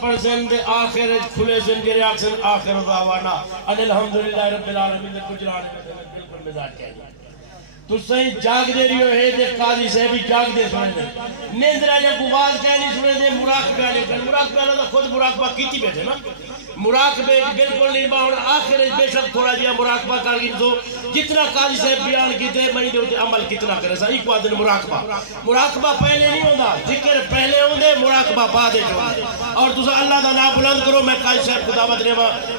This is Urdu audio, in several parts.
پڑھ سن دے آخر کھلے سن گرے آکسن آخر دعوانا ان الحمدللہ رب العالمین دے کجران بالکل مزاج کہہ دیا تو صحیح جاگ دے رہی ہو ہے دے قاضی صاحبی جاگ دے سنے دے نیندرہ یا گواز کہہ نہیں سنے دے مراقبہ لے کر مراقبہ لے خود مراقبہ کیتی بیٹھے نا مراقبہ بالکل نہیں باہر آخر بے شک تھوڑا جیا مراقبہ کر گئی تو جتنا قاضی صاحب بیان کی دے میں دے ہوتے عمل کتنا کرے سا ایک وعدن مراقبہ پہلے نہیں ہوتا ذکر پہلے ہوں دے مراقبہ بعد جو ہے اور دوسرا اللہ دا نام بلند کرو میں قاضی صاحب کو دعوت دے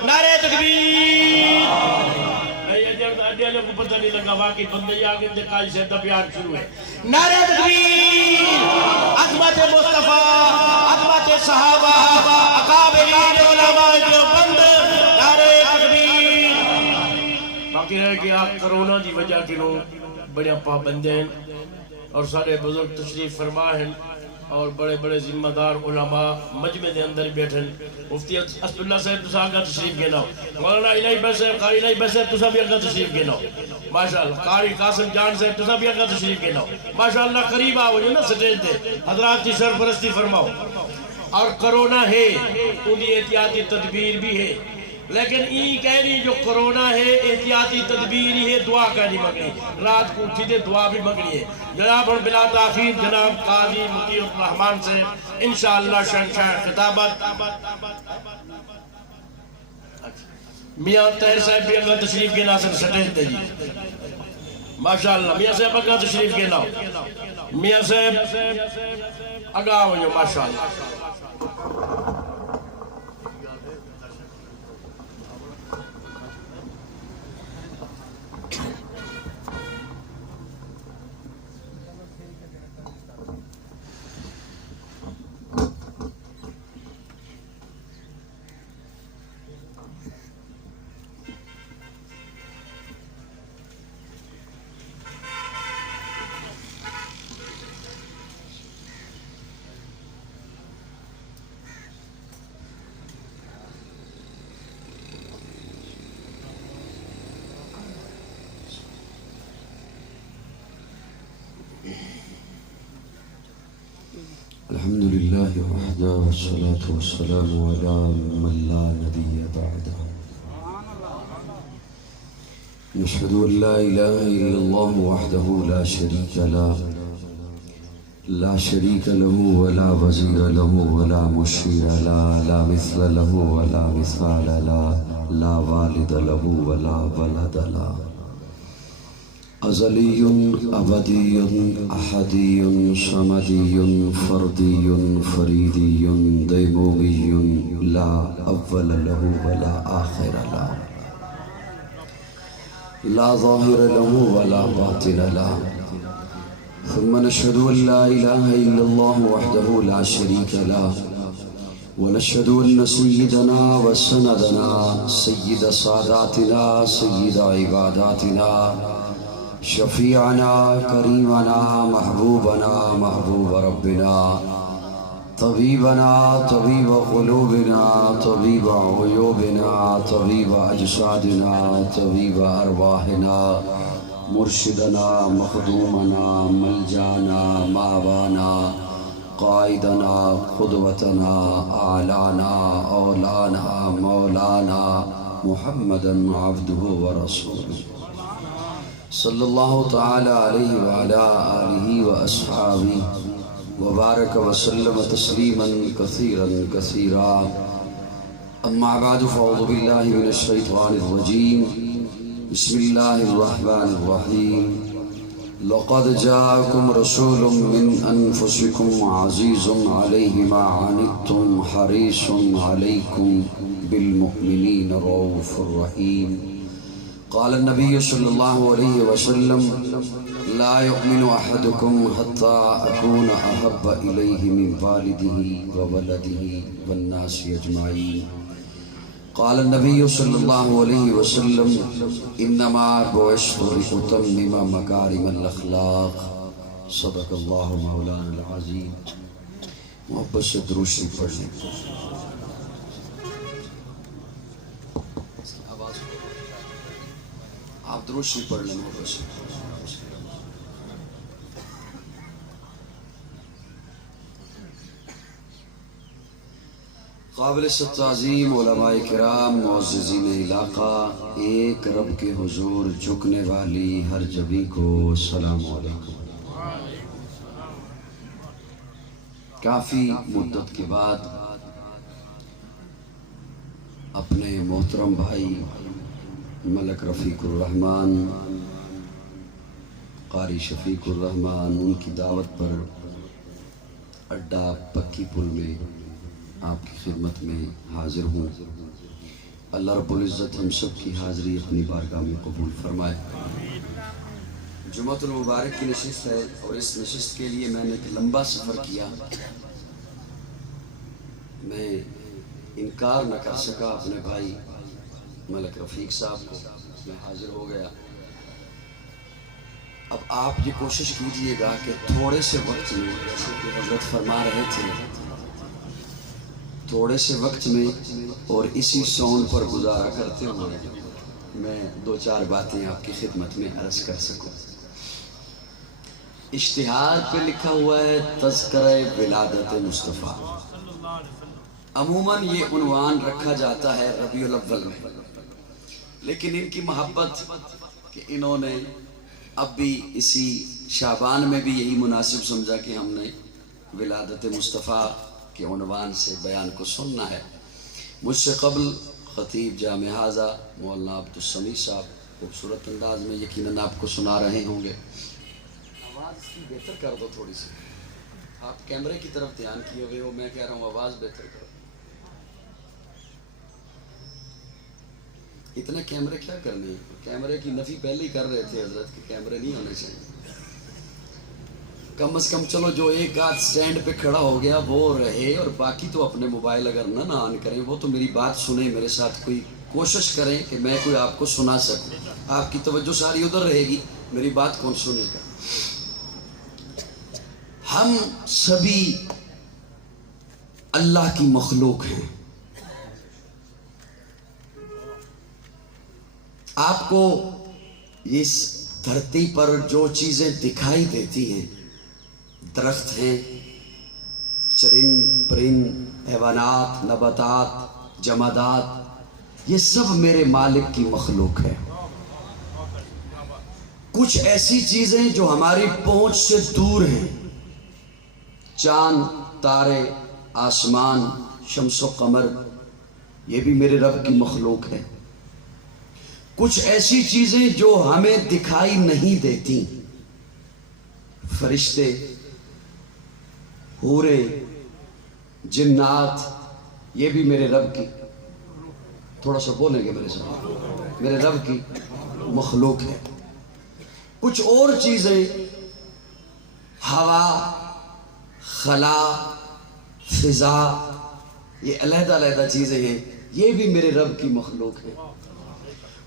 نعرہ تکبیر اڈیالے کو پتہ نہیں لگا واقعی بندے ہی آگے دے قاضی صاحب دا بیان شروع ہے نعرہ تکبیر عظمت مصطفیٰ عظمت صحابہ اکابرین علماء جو بند نعرہ تکبیر باقی ہے کہ آپ کرونا دی وجہ کے لوگ بڑے پابندے ہیں اور سارے بزرگ تشریف فرما ہیں اور بڑے بڑے ذمہ دار علماء مجمع دے اندر بیٹھن مفتی اسد اللہ صاحب تسا آگا تشریف گے ناؤ مولانا الہی بھائی صاحب قاری الہی بھائی صاحب تسا بھی آگا تشریف گے ناؤ ماشاءاللہ قاری قاسم جان صاحب تسا بھی آگا تشریف گے ناؤ ماشاءاللہ قریب آؤ جو نا سٹیج دے حضرات کی سرپرستی فرماؤ اور کرونا ہے انہی احتیاطی تدبیر بھی ہے لیکن این کہہ رہی جو کرونا ہے احتیاطی تدبیر ہی ہے دعا کہنی مگنی رات کو اٹھی دے دعا بھی مگنی ہے جناب اور بلا تاخیر جناب قاضی مطیع الرحمن سے انشاءاللہ شہنشاہ خطابت میاں طاہر صاحب بھی اگر تشریف کے ناصر سٹیج دے جی ماشاءاللہ میاں صاحب اگر تشریف کے ناؤ میاں صاحب اگا ہوئے ماشاءاللہ الحمد لله وحده والصلاة والسلام على من لا نبي بعده نشهد أن لا إله إلا الله وحده لا شريك له لا شريك له ولا وزير له ولا مشير له لا مثل له ولا مثال له لا والد له ولا ولد له أزلي أبدي أحدي صمدي فردي فريدي ديمومي لا أول له ولا آخر له لا ظاهر له ولا باطن له ثم نشهد أن لا إله إلا الله وحده لا شريك له ونشهد أن سيدنا وسندنا سيد ساداتنا سيد عباداتنا شفيعنا كريمنا محبوبنا محبوب ربنا طبيبنا طبيب قلوبنا طبيب عيوبنا طبيب أجسادنا طبيب أرواحنا مرشدنا مخدومنا ملجانا ماوانا قائدنا قدوتنا أعلانا أولانا مولانا محمدا عبده ورسوله صلی اللہ تعالی علیہ وعلا آلہ وأصحابہ وبارک وسلم تسلیما کثیرا کثیرا اما بعد فاعوذ باللہ من الشیطان الرجیم بسم اللہ الرحمن الرحیم لقد جاءكم رسول من انفسكم عزیز علیہ ما عنتم حریص علیکم بالمؤمنین رؤوف الرحیم قال النبي صلى الله عليه وسلم لا يؤمن أحدكم حتى أكون أحب إليه من والده وولده والناس أجمعين قال النبي صلى الله عليه وسلم إنما بعثت لأتمم مكارم الأخلاق صدق الله مولانا العظيم محبت سے درود شریف پڑھنے آپ درود شریف پڑھ لیں محبت سے قابل تعظیم علماء کرام، معززین علاقہ، ایک رب کے حضور جھکنے والی ہر جبی کو السلام علیکم۔ کافی مدت کے بعد اپنے محترم بھائی ملک رفیق الرحمان، قاری شفیق الرحمان، ان کی دعوت پر اڈا پکی پل میں آپ کی خدمت میں حاضر ہوں۔ اللہ رب العزت ہم سب کی حاضری اپنی بارگاہ میں قبول فرمائے۔ جمعۃ المبارک کی نشست ہے اور اس نشست کے لیے میں نے ایک لمبا سفر کیا۔ میں انکار نہ کر سکا اپنے بھائی ملک رفیق صاحب کو، میں حاضر ہو گیا۔ اب آپ یہ کوشش کیجئے گا کہ تھوڑے سے وقت میں، جیسے کہ حضرت فرما رہے تھے، تھوڑے سے وقت میں اور اسی سون پر گزارا کرتے ہوئے میں دو چار باتیں آپ کی خدمت میں عرض کر سکوں۔ اشتہار پہ لکھا ہوا ہے تذکرہ ولادت مصطفیٰ۔ عموماً یہ عنوان رکھا جاتا ہے ربیع الاول میں، لیکن ان کی محبت کہ انہوں نے اب بھی اسی شعبان میں بھی یہی مناسب سمجھا کہ ہم نے ولادت مصطفیٰ کے عنوان سے بیان کو سننا ہے۔ مجھ سے قبل خطیب جامع حاضہ مولانا عبدالسمیع صاحب خوبصورت انداز میں یقیناً آپ کو سنا رہے ہوں گے۔ آواز اس کی بہتر کر دو تھوڑی سی، آپ کیمرے کی طرف دھیان کیے ہوئے ہو، میں کہہ رہا ہوں آواز بہتر کرو۔ اتنے کیمرے کیا کرنے ہیں؟ کیمرے کی نفی پہلے ہی کر رہے تھے حضرت کہ کیمرے نہیں ہونے چاہیے۔ کم از کم چلو جو ایک آدھ سٹینڈ پہ کھڑا ہو گیا وہ رہے، اور باقی تو اپنے موبائل اگر نہ آن کریں، وہ تو میری بات سنیں، میرے ساتھ کوئی کوشش کریں کہ میں کوئی آپ کو سنا سکوں۔ آپ کی توجہ ساری ادھر رہے گی، میری بات کون سنے گا؟ ہم سبھی اللہ کی مخلوق ہیں۔ آپ کو اس دھرتی پر جو چیزیں دکھائی دیتی ہیں، درخت ہیں، چرند پرند، حیوانات، نباتات، جمادات، یہ سب میرے مالک کی مخلوق ہے۔ کچھ ایسی چیزیں جو ہماری پہنچ سے دور ہیں، چاند، تارے، آسمان، شمس و قمر، یہ بھی میرے رب کی مخلوق ہے۔ کچھ ایسی چیزیں جو ہمیں دکھائی نہیں دیتی، فرشتے، حورے، جنات، یہ بھی میرے رب کی، تھوڑا سا بولیں گے میرے ساتھ، میرے رب کی مخلوق ہے۔ کچھ اور چیزیں، ہوا، خلا، فضا، یہ علیحدہ علیحدہ چیزیں ہیں، یہ بھی میرے رب کی مخلوق ہے۔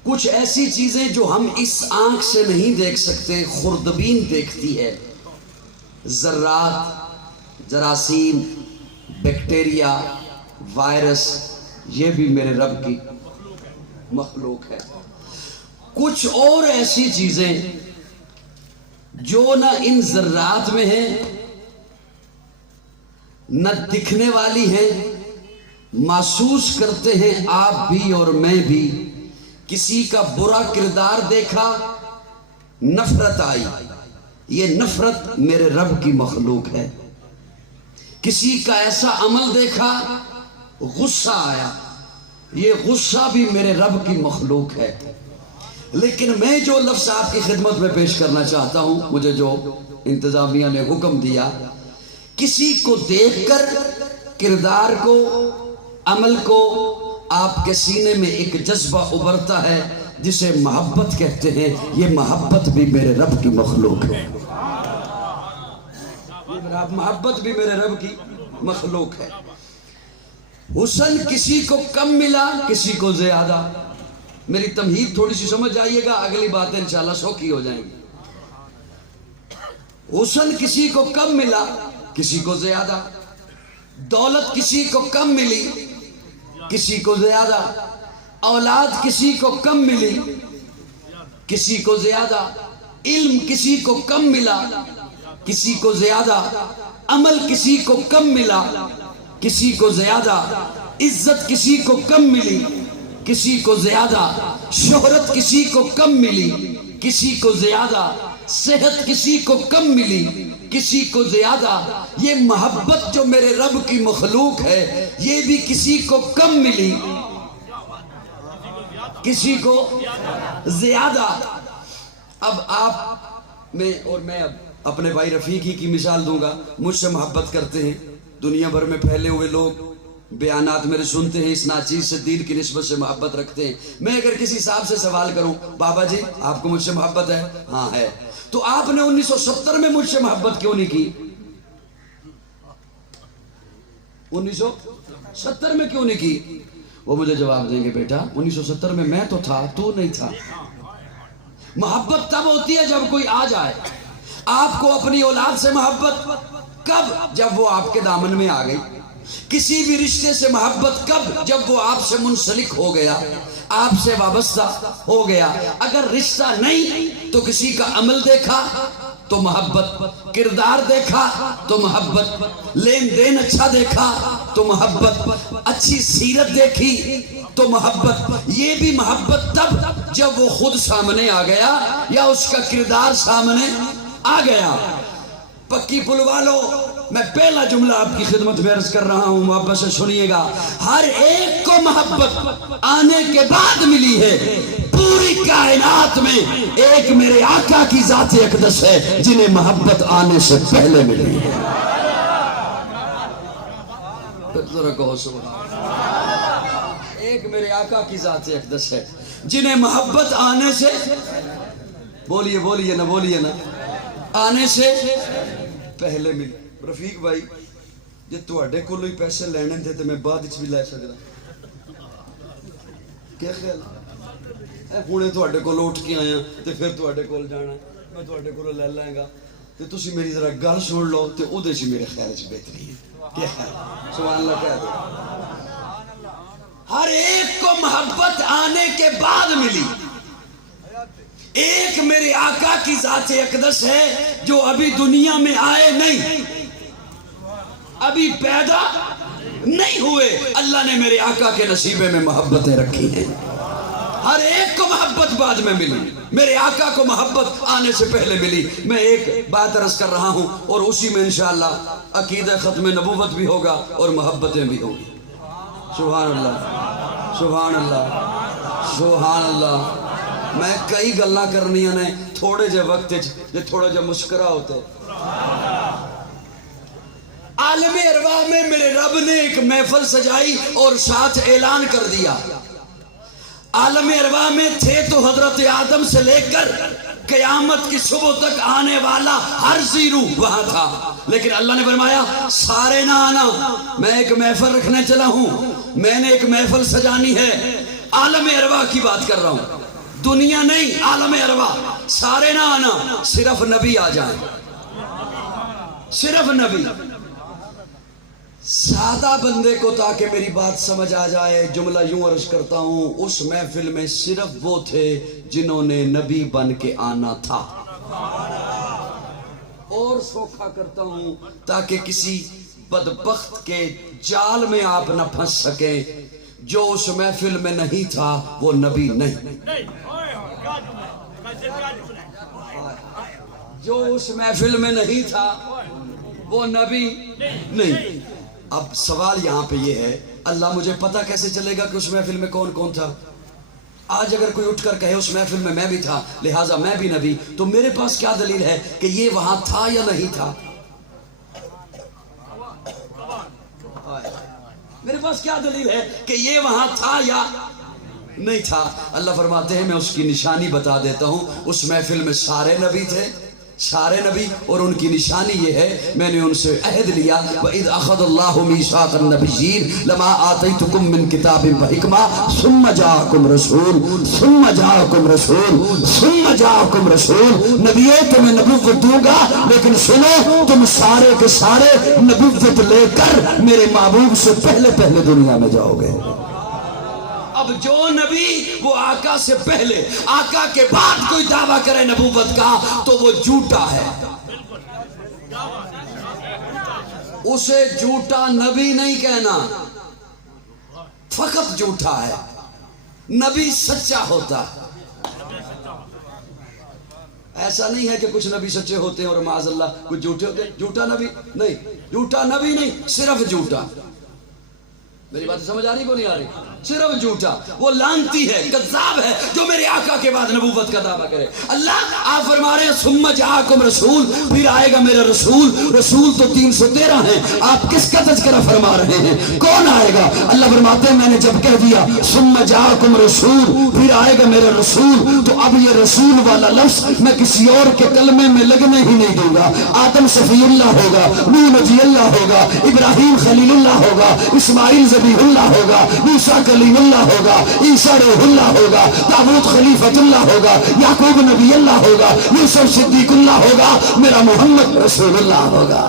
کچھ ایسی چیزیں جو ہم اس آنکھ سے نہیں دیکھ سکتے، خوردبین دیکھتی ہے، ذرات، جراثیم، بیکٹیریا، وائرس، یہ بھی میرے رب کی مخلوق ہے۔ کچھ اور ایسی چیزیں جو نہ ان ذرات میں ہیں، نہ دکھنے والی ہیں، محسوس کرتے ہیں آپ بھی اور میں بھی۔ کسی کا برا کردار دیکھا، نفرت آئی، یہ نفرت میرے رب کی مخلوق ہے۔ کسی کا ایسا عمل دیکھا، غصہ آیا، یہ غصہ بھی میرے رب کی مخلوق ہے۔ لیکن میں جو لفظ آپ کی خدمت میں پیش کرنا چاہتا ہوں، مجھے جو انتظامیہ نے حکم دیا، کسی کو دیکھ کر کردار کو، عمل کو آپ کے سینے میں ایک جذبہ ابھرتا ہے جسے محبت کہتے ہیں، یہ محبت بھی میرے رب کی مخلوق ہے۔ محبت بھی میرے رب کی مخلوق ہے۔ حسن کسی کو کم ملا، کسی کو زیادہ۔ میری تمہید تھوڑی سی سمجھ آئیے گا، اگلی باتیں انشاءاللہ 100 کی ہو جائیں گی۔ حسن کسی کو کم ملا، کسی کو زیادہ۔ دولت کسی کو کم ملی، کسی کو زیادہ۔ اولاد کسی کو کم ملی، کسی کو زیادہ۔ علم کسی کو کم ملا، کسی کو زیادہ۔ عمل کسی کو کم ملا، کسی کو زیادہ۔ عزت کسی کو کم ملی کسی کو زیادہ، شہرت کسی کو کم ملی کسی کو زیادہ، صحت کسی کو کم ملی کسی کو زیادہ، یہ محبت جو میرے رب کی مخلوق ہے یہ بھی کسی کو کم ملی کسی کو زیادہ۔ اب آپ میں اور میں اب اپنے بھائی رفیق ہی کی مثال دوں گا، مجھ سے محبت کرتے ہیں، دنیا بھر میں پھیلے ہوئے لوگ بیانات میرے سنتے ہیں، اس ناچیز سے دین کی نسبت سے محبت رکھتے ہیں۔ میں اگر کسی صاحب سے سوال کروں بابا جی آپ کو مجھ سے محبت ہے؟ ہاں ہے۔ تو آپ نے 1970 میں مجھ سے محبت کیوں نہیں کی؟ 1970 میں کیوں نہیں کی؟ وہ مجھے جواب دیں گے بیٹا 1970 میں تو تھا تو نہیں تھا۔ محبت تب ہوتی ہے جب کوئی آ جائے۔ آپ کو اپنی اولاد سے محبت کب؟ جب وہ آپ کے دامن میں آ گئی۔ کسی بھی رشتے سے محبت کب؟ جب وہ آپ سے منسلک ہو گیا، آپ سے وابستہ ہو گیا۔ اگر رشتہ نہیں تو کسی کا عمل دیکھا تو محبت، کردار دیکھا تو محبت، لین دین اچھا دیکھا تو محبت، اچھی سیرت دیکھی تو محبت۔ یہ بھی محبت تب جب وہ خود سامنے آ گیا یا اس کا کردار سامنے آ گیا۔ پکی پل والو، میں پہلا جملہ آپ کی خدمت میں عرض کر رہا ہوں، محبت سے سنیے گا۔ ہر ایک کو محبت آنے کے بعد ملی ہے، پوری کائنات میں ایک میرے آقا کی ذات اقدس ہے جنہیں محبت آنے سے پہلے ملی ہے۔ ذرا کہو سبحان اللہ۔ ایک میرے آقا کی ذات اقدس ہے جنہیں محبت آنے سے، بولیے بولیے نا بولیے نا، آنے سے پہلے ملی۔ رفیق بھائی جے تواڈے کولوں ہی پیسے لینے تھے تو میں بعد وچ بھی لے سکدا، کیا خیال ہے؟ ہنے تواڈے کول اٹھ کے آیا تے پھر تواڈے کول جانا، میں تواڈے کولوں لے لیں گا تے تسی میری ذرا گل سن لو تے اودے وچ میرے خیال وچ بہتری ہے۔ کیا خیال؟ سبحان اللہ کہہ دو۔ ہر ایک کو محبت آنے کے بعد ملی۔ ایک میرے آقا کی ذات اقدس ہے جو ابھی دنیا میں آئے نہیں، ابھی پیدا نہیں ہوئے، اللہ نے میرے آقا کے نصیبے میں محبتیں رکھی ہیں۔ ہر ایک کو محبت بعد میں ملی، میرے آقا کو محبت آنے سے پہلے ملی۔ میں ایک بات عرض کر رہا ہوں اور اسی میں انشاءاللہ عقیدہ ختم نبوت بھی ہوگا اور محبتیں بھی ہوں گی۔ سبحان اللہ سبحان اللہ سبحان اللہ۔ میں کئی گلاں کرنیاں نے تھوڑے جے وقت جے تھوڑا جے مسکرا ہوتے۔ عالم ارواح میں میرے رب نے ایک محفل سجائی اور ساتھ اعلان کر دیا۔ عالم ارواح میں تھے تو حضرت آدم سے لے کر قیامت کی صبح تک آنے والا ہر زیرو وہاں تھا، لیکن اللہ نے فرمایا سارے نہ آنا، میں ایک محفل رکھنے چلا ہوں، میں نے ایک محفل سجانی ہے۔ عالم ارواح کی بات کر رہا ہوں، دنیا نہیں، عالم ارواح۔ سارے نہ آنا، صرف نبی آ جائیں، صرف نبی۔ سادہ بندے کو تاکہ میری بات سمجھ آ جائے جملہ یوں عرض کرتا ہوں، اس محفل میں صرف وہ تھے جنہوں نے نبی بن کے آنا تھا۔ اور سوکھا کرتا ہوں تاکہ کسی بدبخت کے جال میں آپ نہ پھنس سکیں، جو اس محفل میں نہیں تھا وہ نبی نہیں، جو اس محفل میں نہیں تھا وہ نبی نہیں۔ اب سوال یہاں پہ یہ ہے، اللہ مجھے پتہ کیسے چلے گا کہ اس محفل میں کون کون تھا؟ آج اگر کوئی اٹھ کر کہے اس محفل میں میں بھی تھا لہٰذا میں بھی نبی، تو میرے پاس کیا دلیل ہے کہ یہ وہاں تھا یا نہیں تھا؟ میرے پاس کیا دلیل ہے کہ یہ وہاں تھا یا نہیں تھا؟ اللہ فرماتے ہیں میں اس کی نشانی بتا دیتا ہوں، اس محفل میں سارے نبی تھے، سارے نبی، اور ان کی نشانی یہ ہے میں نے ان سے عہد لیا وَإِذْ أَخَذَ اللَّهُ مِيثَاقَ النَّبِيِّينَ لَمَا آتَيْتُكُم مِّن كِتَابٍ وَحِكْمَةٍ ثُمَّ جَاءَكُمْ رَسُولٌ ثُمَّ جَاءَكُمْ رَسُولٌ ثُمَّ جَاءَكُمْ رَسُولٌ۔ نبیوں تمہیں نبوت دوں گا لیکن سنو تم سارے کے سارے نبوت لے کر میرے محبوب سے پہلے پہلے دنیا میں جاؤ گے۔ اب جو نبی وہ آقا سے پہلے آقا کے بعد کوئی دعویٰ کرے نبوت کا تو وہ جھوٹا ہے، اسے جھوٹا نبی نہیں کہنا، فقط جھوٹا ہے، نبی سچا ہوتا ہے۔ ایسا نہیں ہے کہ کچھ نبی سچے ہوتے ہیں اور معاذ اللہ کچھ جھوٹے ہوتے ہیں۔ جھوٹا نبی نہیں، جھوٹا نبی نہیں، صرف جھوٹا۔ میری بات سمجھ آ رہی کو نہیں آ رہی؟ صرف جھوٹا، وہ لعنتی ہے، کذاب ہے جو میرے آقا کے بعد نبوت کا دعویٰ کرے۔ اللہ آپ فرما رہے ہیں ثم جاءکم رسول، پھر آئے گا میرا رسول۔ رسول تو 313 ہیں، آپ کس کا تذکرہ فرما رہے ہیں؟ کون آئے گا؟ اللہ فرماتے ہیں میں نے جب کہہ دیا ثم جاءکم رسول، پھر آئے گا میرا رسول، تو اب یہ رسول والا لفظ میں کسی اور کے کلمے میں لگنے ہی نہیں دوں گا۔ آدم صفی اللہ ہوگا، نوح نبی اللہ ہوگا، ابراہیم خلیل اللہ ہوگا، اسماعیل ذبیح اللہ ہوگا، موسیٰ کلیم اللہ ہوگا، عیسیٰ روح اللہ ہوگا، داؤد خلیفۃ اللہ ہوگا، یعقوب نبی اللہ ہوگا، یوسف صدیق اللہ ہوگا، میرا محمد رسول اللہ ہوگا۔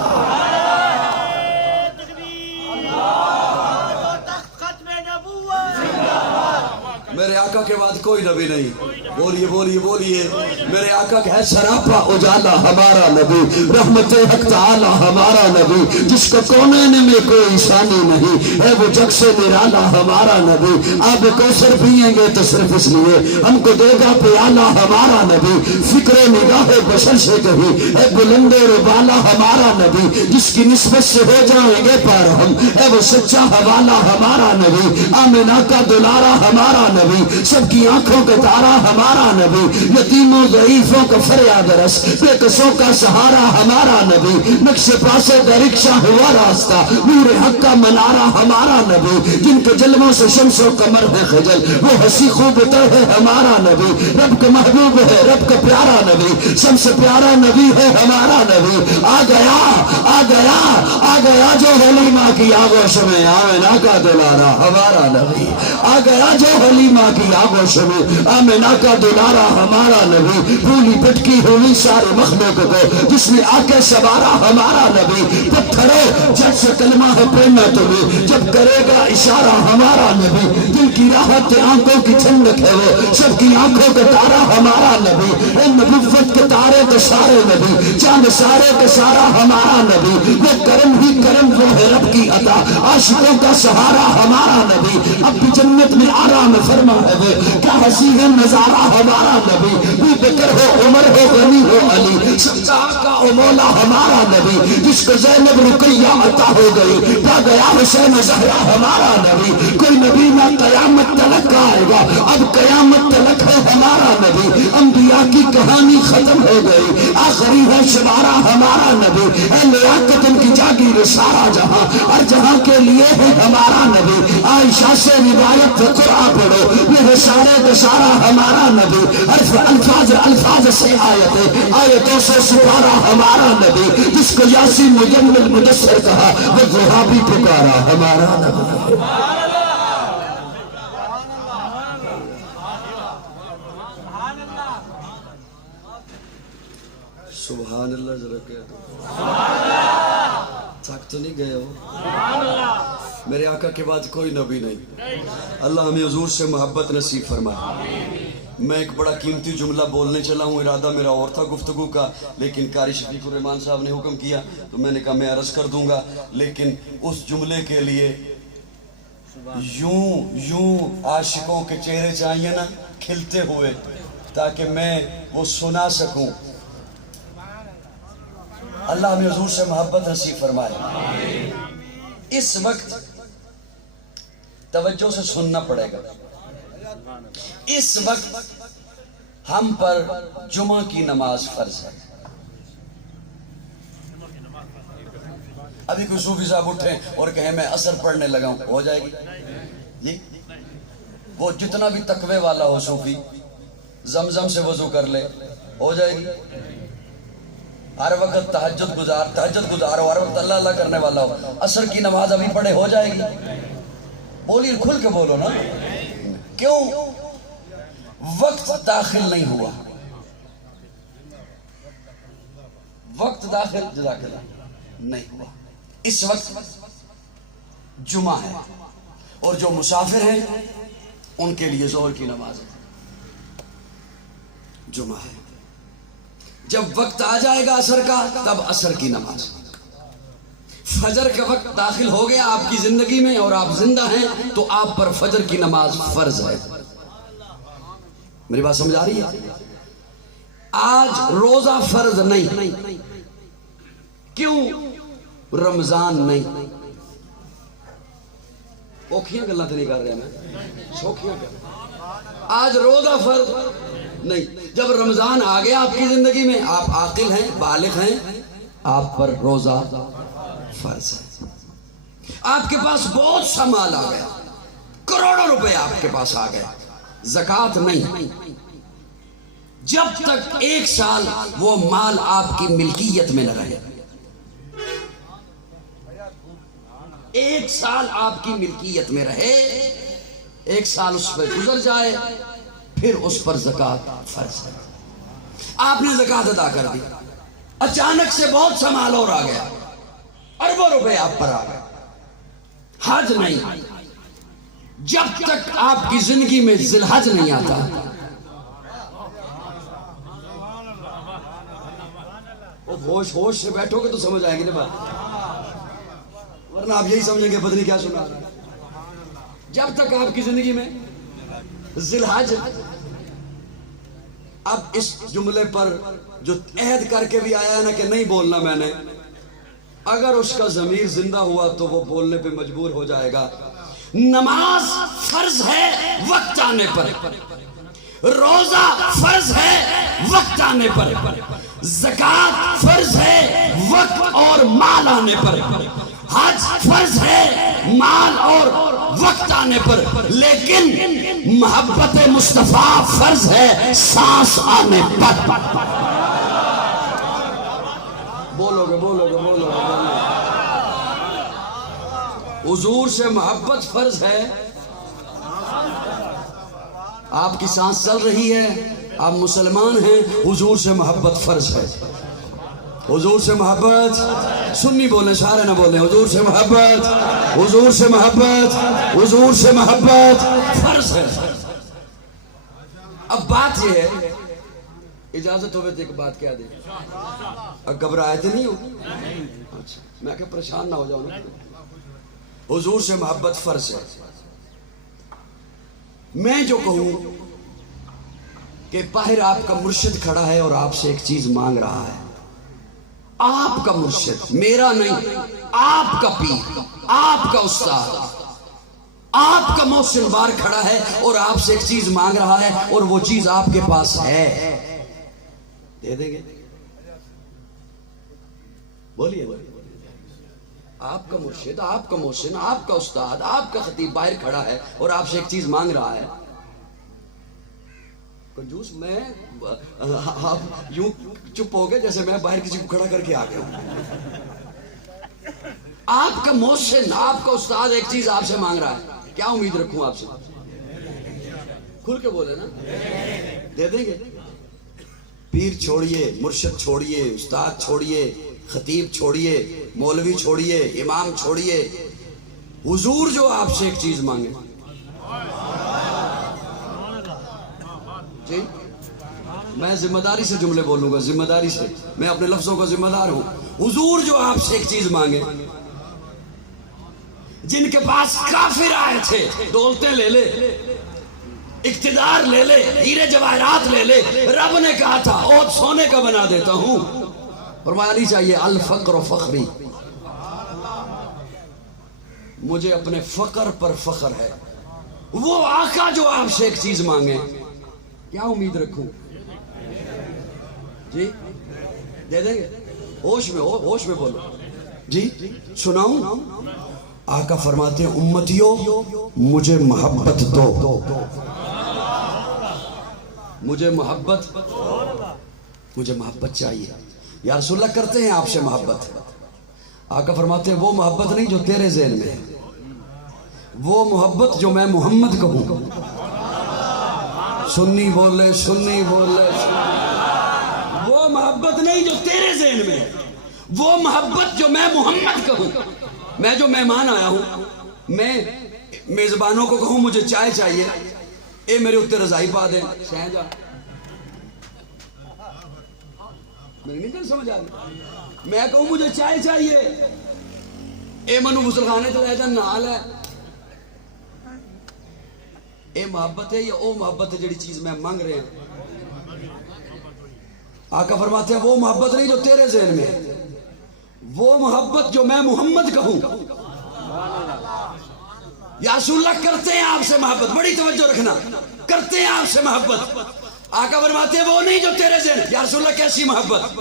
میرے آقا کے بعد کوئی نبی نہیں۔ بولیے بولیے بولیے، میرے آقا ہے سراپا اجالا ہمارا نبی، رحمت حق تعالی ہمارا نبی، جس کو کونین میں کوئی ثانی نہیں، ہے وہ جگ سے نرالا ہمارا نبی۔ آپ کوثر پئیں گے تو صرف اس لیے ہم کو دے گا پیالہ ہمارا نبی، فکر نگاہ بشر سے کہیں ہے بلند و بالا ہمارا نبی، جس کی نسبت سے ہو جائیں گے پار ہم، ہے وہ سچا حوالہ ہمارا نبی، آمنہ کا دلارا ہمارا نبی، سب کی آنکھوں کا تارا ہمارا نبی، یتیموں ضعیفوں کا فریاد رس، بے کسوں کا سہارا ہمارا نبی، نقش پاسے درکشہ ہوا راستہ، نور حق کا منارہ ہمارا نبی، جن کے جلووں سے شمس و قمر ہے خجل، وہ ہنسی خوب تر ہے ہمارا نبی، رب کا محبوب ہے رب کا پیارا نبی، سب سے پیارا نبی ہے ہمارا نبی۔ آ گیا آ گیا آ گیا جو حلیمہ کی آغوش میں، آمنہ کا دلارا ہمارا نبی، آ گیا جو حلیمہ کی آغوش میں، آمنہ کا دلارا ہمارا نبی، پھولی پٹکی ہوئی سارے مخلوق کو جس نے آ کے سوارا ہمارا نبی، پتھروں جب سے کلمہ ہے پڑھنا تمہیں، جب کرے گا اشارہ ہمارا نبی، دل کی راحت آنکھوں کی ٹھنڈک ہے وہ، سب کی آنکھوں کا تارا ہمارا نبی، اے نبوت کے تارے کے سارے نبی، چاند سارے کے سارا ہمارا نبی، وہ کرم ہی کرم وہ ہے رب کی عطا، عاشقوں کا سہارا ہمارا نبی، اب بھی جنت میں آرام فرما ہے وہ، کیا حسین ہے نظارہ ہمارا نبی، ابو بکر ہو عمر ہو غنی ہو علی، سب کا آقا و مولا ہمارا نبی، جس کو زینب رقیہ عطا ہو گئی، پا گیا حسین زہرا ہمارا نبی، کوئی نبی نہ قیامت تلک آئے گا، اب قیامت تلک ہے ہمارا نبی، انبیاء کی کہانی ختم ہو گئی، آخری ہے شمارہ ہمارا نبی، اے لیاقت ان کی جاگیر سارا جہاں، ہر جہاں کے لیے ہے ہمارا نبی، عائشہ سے روایت قرآن پڑھو، یہ ہے سارے کا سارا ہمارا نبی، الفاظ سے آیتوں سے سپارا ہمارا نبی، جس کو یاسین مجمل مدثر کہا وہ وہابی پکارا ہمارا نبی۔ سبحان اللہ ذرا کہہ دو، تھک تو نہیں گئے ہو؟ میرے آقا کے بعد کوئی نبی نہیں۔ اللہ ہمیں حضور سے محبت نصیب فرمائے۔ میں ایک بڑا قیمتی جملہ بولنے چلا ہوں، ارادہ میرا اور تھا گفتگو کا، لیکن قاری شفیق الرحمان صاحب نے حکم کیا تو میں نے کہا میں عرض کر دوں گا، لیکن اس جملے کے لیے یوں عاشقوں کے چہرے چاہیے نا کھلتے ہوئے، تاکہ میں وہ سنا سکوں۔ اللہ ہمیں حضور سے محبت نصیب فرمائے۔ اس وقت توجہ سے سننا پڑے گا، اس وقت ہم پر جمعہ کی نماز فرض ہے۔ ابھی کوئی صوفی صاحب اٹھیں اور کہیں میں عصر پڑھنے لگا ہوں، ہو جائے گی جی؟ وہ جتنا بھی تقوی والا ہو صوفی زمزم سے وضو کر لے، ہو جائے گی؟ ہر وقت تہجد گزار ہو، ہر وقت اللہ اللہ کرنے والا ہو، عصر کی نماز ابھی پڑھے ہو جائے گی؟ بولیے، کھل کے بولو نا۔ کیوں؟ وقت داخل نہیں ہوا، وقت داخل نہیں ہوا، اس وقت جمعہ ہے، اور جو مسافر ہیں ان کے لیے ظہر کی نماز ہے، جمعہ ہے۔ جب وقت آ جائے گا عصر کا تب عصر کی نماز، فجر کا وقت داخل ہو گیا آپ کی زندگی میں اور آپ زندہ ہیں تو آپ پر فجر کی نماز فرض ہے. میری بات سمجھ آ رہی ہے؟ آج روزہ فرض نہیں. کیوں؟ رمضان نہیں. اوکھیاں گلہ تو نہیں کر رہے میں، سوکھیاں کر رہے. آج روزہ فرض نہیں. جب رمضان آ گیا آپ کی زندگی میں، آپ عاقل ہیں، بالغ ہیں، آپ پر روزہ فرض ہے. آپ کے پاس بہت سا مال آ گیا، کروڑوں روپے آپ کے پاس آ گئے، زکوٰۃ نہیں. جب تک 1 سال وہ مال آپ کی ملکیت میں نہ رہے، 1 سال آپ کی ملکیت میں رہے، 1 سال اس پہ گزر جائے، پھر اس پر زکوٰۃ فرض ہے. آپ نے زکوٰۃ ادا کر دی، اچانک سے بہت سا مال اور آ گیا، اربوں روپے آپ پر آ گئے، حج نہیں. جب تک آپ کی زندگی میں ذی الحج نہیں آتا، ہوش سے بیٹھو گے تو سمجھ آئے گی نا بات، ورنہ آپ یہی سمجھیں گے پتہ نہیں کیا سنا. جب تک آپ کی زندگی میں ذی الحج، اب اس جملے پر جو عہد کر کے بھی آیا ہے نا کہ نہیں بولنا میں نے، اگر اس کا ضمیر زندہ ہوا تو وہ بولنے پہ مجبور ہو جائے گا. نماز فرض ہے وقت آنے پر، روزہ فرض ہے وقت آنے پر، زکوٰۃ فرض ہے وقت اور مال آنے پر، حج فرض ہے مال اور وقت آنے پر، لیکن محبت مصطفیٰ فرض ہے سانس آنے پر. بولو گے بولو گے بولو گے. حضور سے محبت فرض ہے. آپ کی سانس چل رہی ہے، آپ مسلمان ہیں، حضور سے محبت فرض ہے. حضور سے محبت، سنی بولیں سارے نہ بولیں، حضور سے محبت، حضور سے محبت، حضور سے محبت فرض ہے. اب بات یہ ہے، اجازت ہوئے تو ایک بات کہہ دیں، اب گھبرائے تو نہیں ہو؟ اچھا میں کہ پریشان نہ ہو جاؤں نا. حضور سے محبت فرض ہے. میں جو کہوں کہ باہر آپ کا مرشد کھڑا ہے اور آپ سے ایک چیز مانگ رہا ہے، آپ کا مرشد، میرا نہیں، آپ کا پیر، آپ کا استاد، آپ کا محسن بار کھڑا ہے اور آپ سے ایک چیز مانگ رہا ہے اور وہ چیز آپ کے پاس ہے، دے دیں گے؟ بولیے بولیے. آپ کا مرشد، آپ کا محسن، آپ کا استاد، آپ کا خطیب باہر کھڑا ہے اور آپ سے ایک چیز مانگ رہا ہے. کنجوس میں، آپ یوں چپ ہو گئے جیسے میں باہر کسی کو کھڑا کر کے آ گیا ہوں. آپ کا محسن، آپ کا استاد ایک چیز آپ سے مانگ رہا ہے، کیا امید رکھوں آپ سے؟ کھل کے بولے نا، دے دیں گے؟ پیر چھوڑیے، مرشد چھوڑیے، استاد چھوڑیے، خطیب چھوڑیے، مولوی چھوڑیے، امام چھوڑیے، حضور جو آپ سے ایک چیز مانگے، جی میں ذمہ داری سے جملے بولوں گا، ذمہ داری سے، میں اپنے لفظوں کا ذمہ دار ہوں. حضور جو آپ سے ایک چیز مانگے، جن کے پاس کافر آئے تھے، دولتیں لے لے، اقتدار لے لے، ہیرے جواہرات لے لے، رب نے کہا تھا اوٹ سونے کا بنا دیتا ہوں. فرمایا نہیں چاہیے الفقر فخری، مجھے اپنے فقر پر فخر ہے. وہ آقا جو آپ سے ایک چیز مانگے، کیا امید رکھوں؟ جی دے دیں گے؟ ہوش میں بولو. جی سناؤں؟ آقا فرماتے ہیں امتیوں مجھے محبت دو، مجھے محبت چاہیے. یا رسول اللہ کرتے ہیں آپ سے محبت. آقا فرماتے ہیں وہ محبت نہیں جو تیرے ذہن میں ہے، وہ محبت جو میں محمد کہوں. سنی بولے، سنی بولے. وہ محبت نہیں جو تیرے ذہن میں ہے، وہ محبت جو میں محمد کہوں. میں جو مہمان آیا ہوں، میں میزبانوں کو کہوں مجھے چائے چاہیے، اے میرے اتنے رضائی پا دیں، سہ جا. میں نہیں سمجھ آ رہا. میں کہوں مجھے چائے چاہیے، اے منو مسلخانے تو لے جان نال ہے. اے محبت ہے یا او محبت ہے جڑی چیز میں مانگ رہے ہیں؟ آقا فرماتے ہیں وہ محبت نہیں جو تیرے ذہن میں ہے، وہ محبت جو میں محمد کہوں. یا رسول اللہ کرتے ہیں آپ سے محبت، بڑی توجہ رکھنا، کرتے ہیں آپ سے محبت. آقا فرماتے ہیں وہ نہیں جو تیرے ذہن. یا رسول اللہ کیسی محبت؟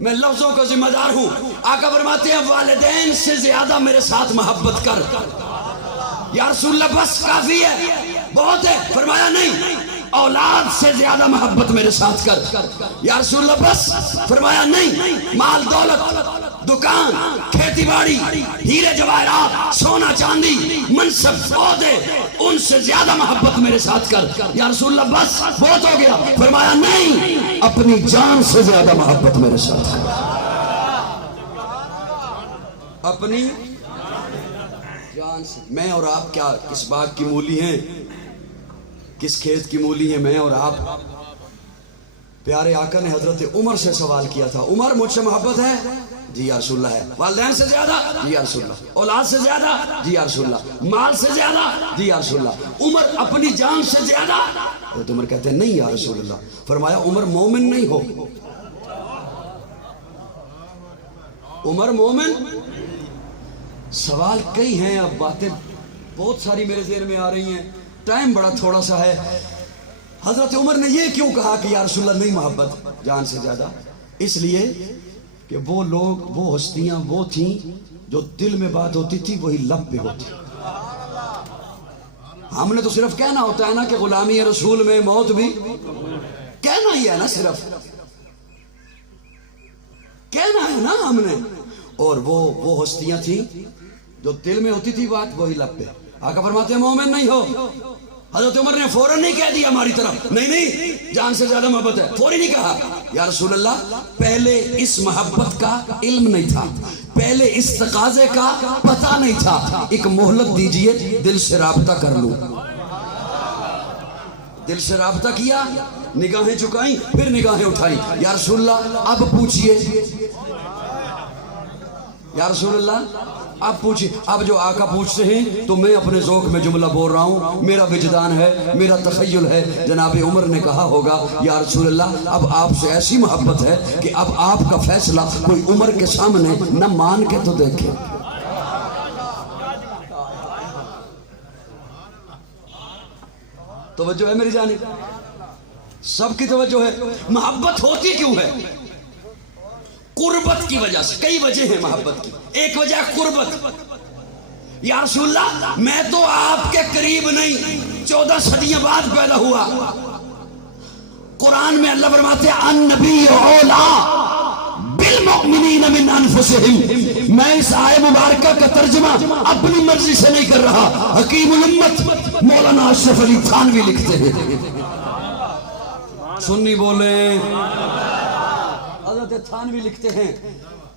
میں لفظوں کا ذمہ دار ہوں. آقا فرماتے ہیں والدین سے زیادہ میرے ساتھ محبت کر. یا رسول اللہ بس کافی ہے، بہت ہے. فرمایا نہیں، اولاد سے زیادہ محبت میرے ساتھ کر. یا رسول اللہ بس. فرمایا نہیں، مال دولت، دکان، کھیتی باڑی، ہیرے جواہرات، سونا چاندی، منصب، عہدے، ان سے زیادہ محبت میرے ساتھ کر. یا رسول اللہ بس بہت ہو گیا. فرمایا نہیں، اپنی جان سے زیادہ محبت میرے ساتھ کر. اپنی جان سے. میں اور آپ کیا کس باغ کی مولی ہیں، کس کھیت کی مولی ہیں میں اور آپ؟ پیارے آقا نے حضرت عمر سے سوال کیا تھا، عمر مجھ سے محبت ہے؟ جی یا رسول اللہ ہے. والدین سے زیادہ؟ جی یا رسول اللہ. اولاد سے زیادہ؟ جی یا رسول اللہ. مال سے زیادہ؟ جی یا رسول اللہ. عمر اپنی جان سے زیادہ؟ حضرت عمر کہتے ہیں نہیں یا رسول اللہ. فرمایا عمر مومن نہیں ہو. عمر مومن. سوال کئی ہیں، اب باتیں بہت ساری میرے ذہن میں آ رہی ہیں، ٹائم بڑا تھوڑا سا ہے. حضرت عمر نے یہ کیوں کہا کہ یا رسول اللہ نہیں محبت جان سے زیادہ؟ اس لیے کہ وہ لوگ، وہ ہستیاں وہ تھیں جو دل میں بات ہوتی تھی وہی لب پہ ہوتی. ہم نے تو صرف کہنا ہوتا ہے نا کہ غلامی رسول میں موت بھی، کہنا ہی ہے نا، صرف کہنا ہے نا ہم نے. اور وہ ہستیاں تھیں جو دل میں ہوتی تھی بات وہی لب پہ. آقا فرماتے ہیں مومن نہیں ہو. حضرت عمر نے فوراً نہیں کہہ دیا ہماری طرف نہیں جان سے زیادہ محبت ہے، فوراً نہیں کہا. یا رسول اللہ پہلے اس محبت کا علم نہیں تھا، پہلے اس تقاضے کا پتہ نہیں تھا. ایک مہلت دیجئے، دل سے رابطہ کر لوں. دل سے رابطہ کیا، نگاہیں چکائیں، پھر نگاہیں اٹھائیں. یا رسول اللہ اب پوچھئے. یا رسول اللہ اب پوچھیں. اب جو آقا پوچھتے ہیں تو میں اپنے ذوق میں جملہ بول رہا ہوں، میرا وجدان ہے، میرا تخیل ہے. جناب عمر نے کہا ہوگا یا رسول اللہ اب آپ سے ایسی محبت ہے کہ اب آپ کا فیصلہ کوئی عمر کے سامنے نہ مان کے تو دیکھے. توجہ ہے میری جانب؟ سب کی توجہ ہے. محبت ہوتی کیوں ہے؟ قربت کی وجہ سے. کئی وجہ ہیں محبت کی. ایک وجہ قربت. یا رسول اللہ میں تو آپ کے قریب نہیں، 14 صدیاں بعد پیدا ہوا. قرآن میں اللہ فرماتے ہیں النبی اولا بالمؤمنین من انفسہم. میں اس آیہ مبارکہ کا ترجمہ اپنی مرضی سے نہیں کر رہا. حکیم الامت مولانا اشرف علی تھانوی لکھتے ہیں. سنی بولیں. حضرت تھانوی لکھتے ہیں،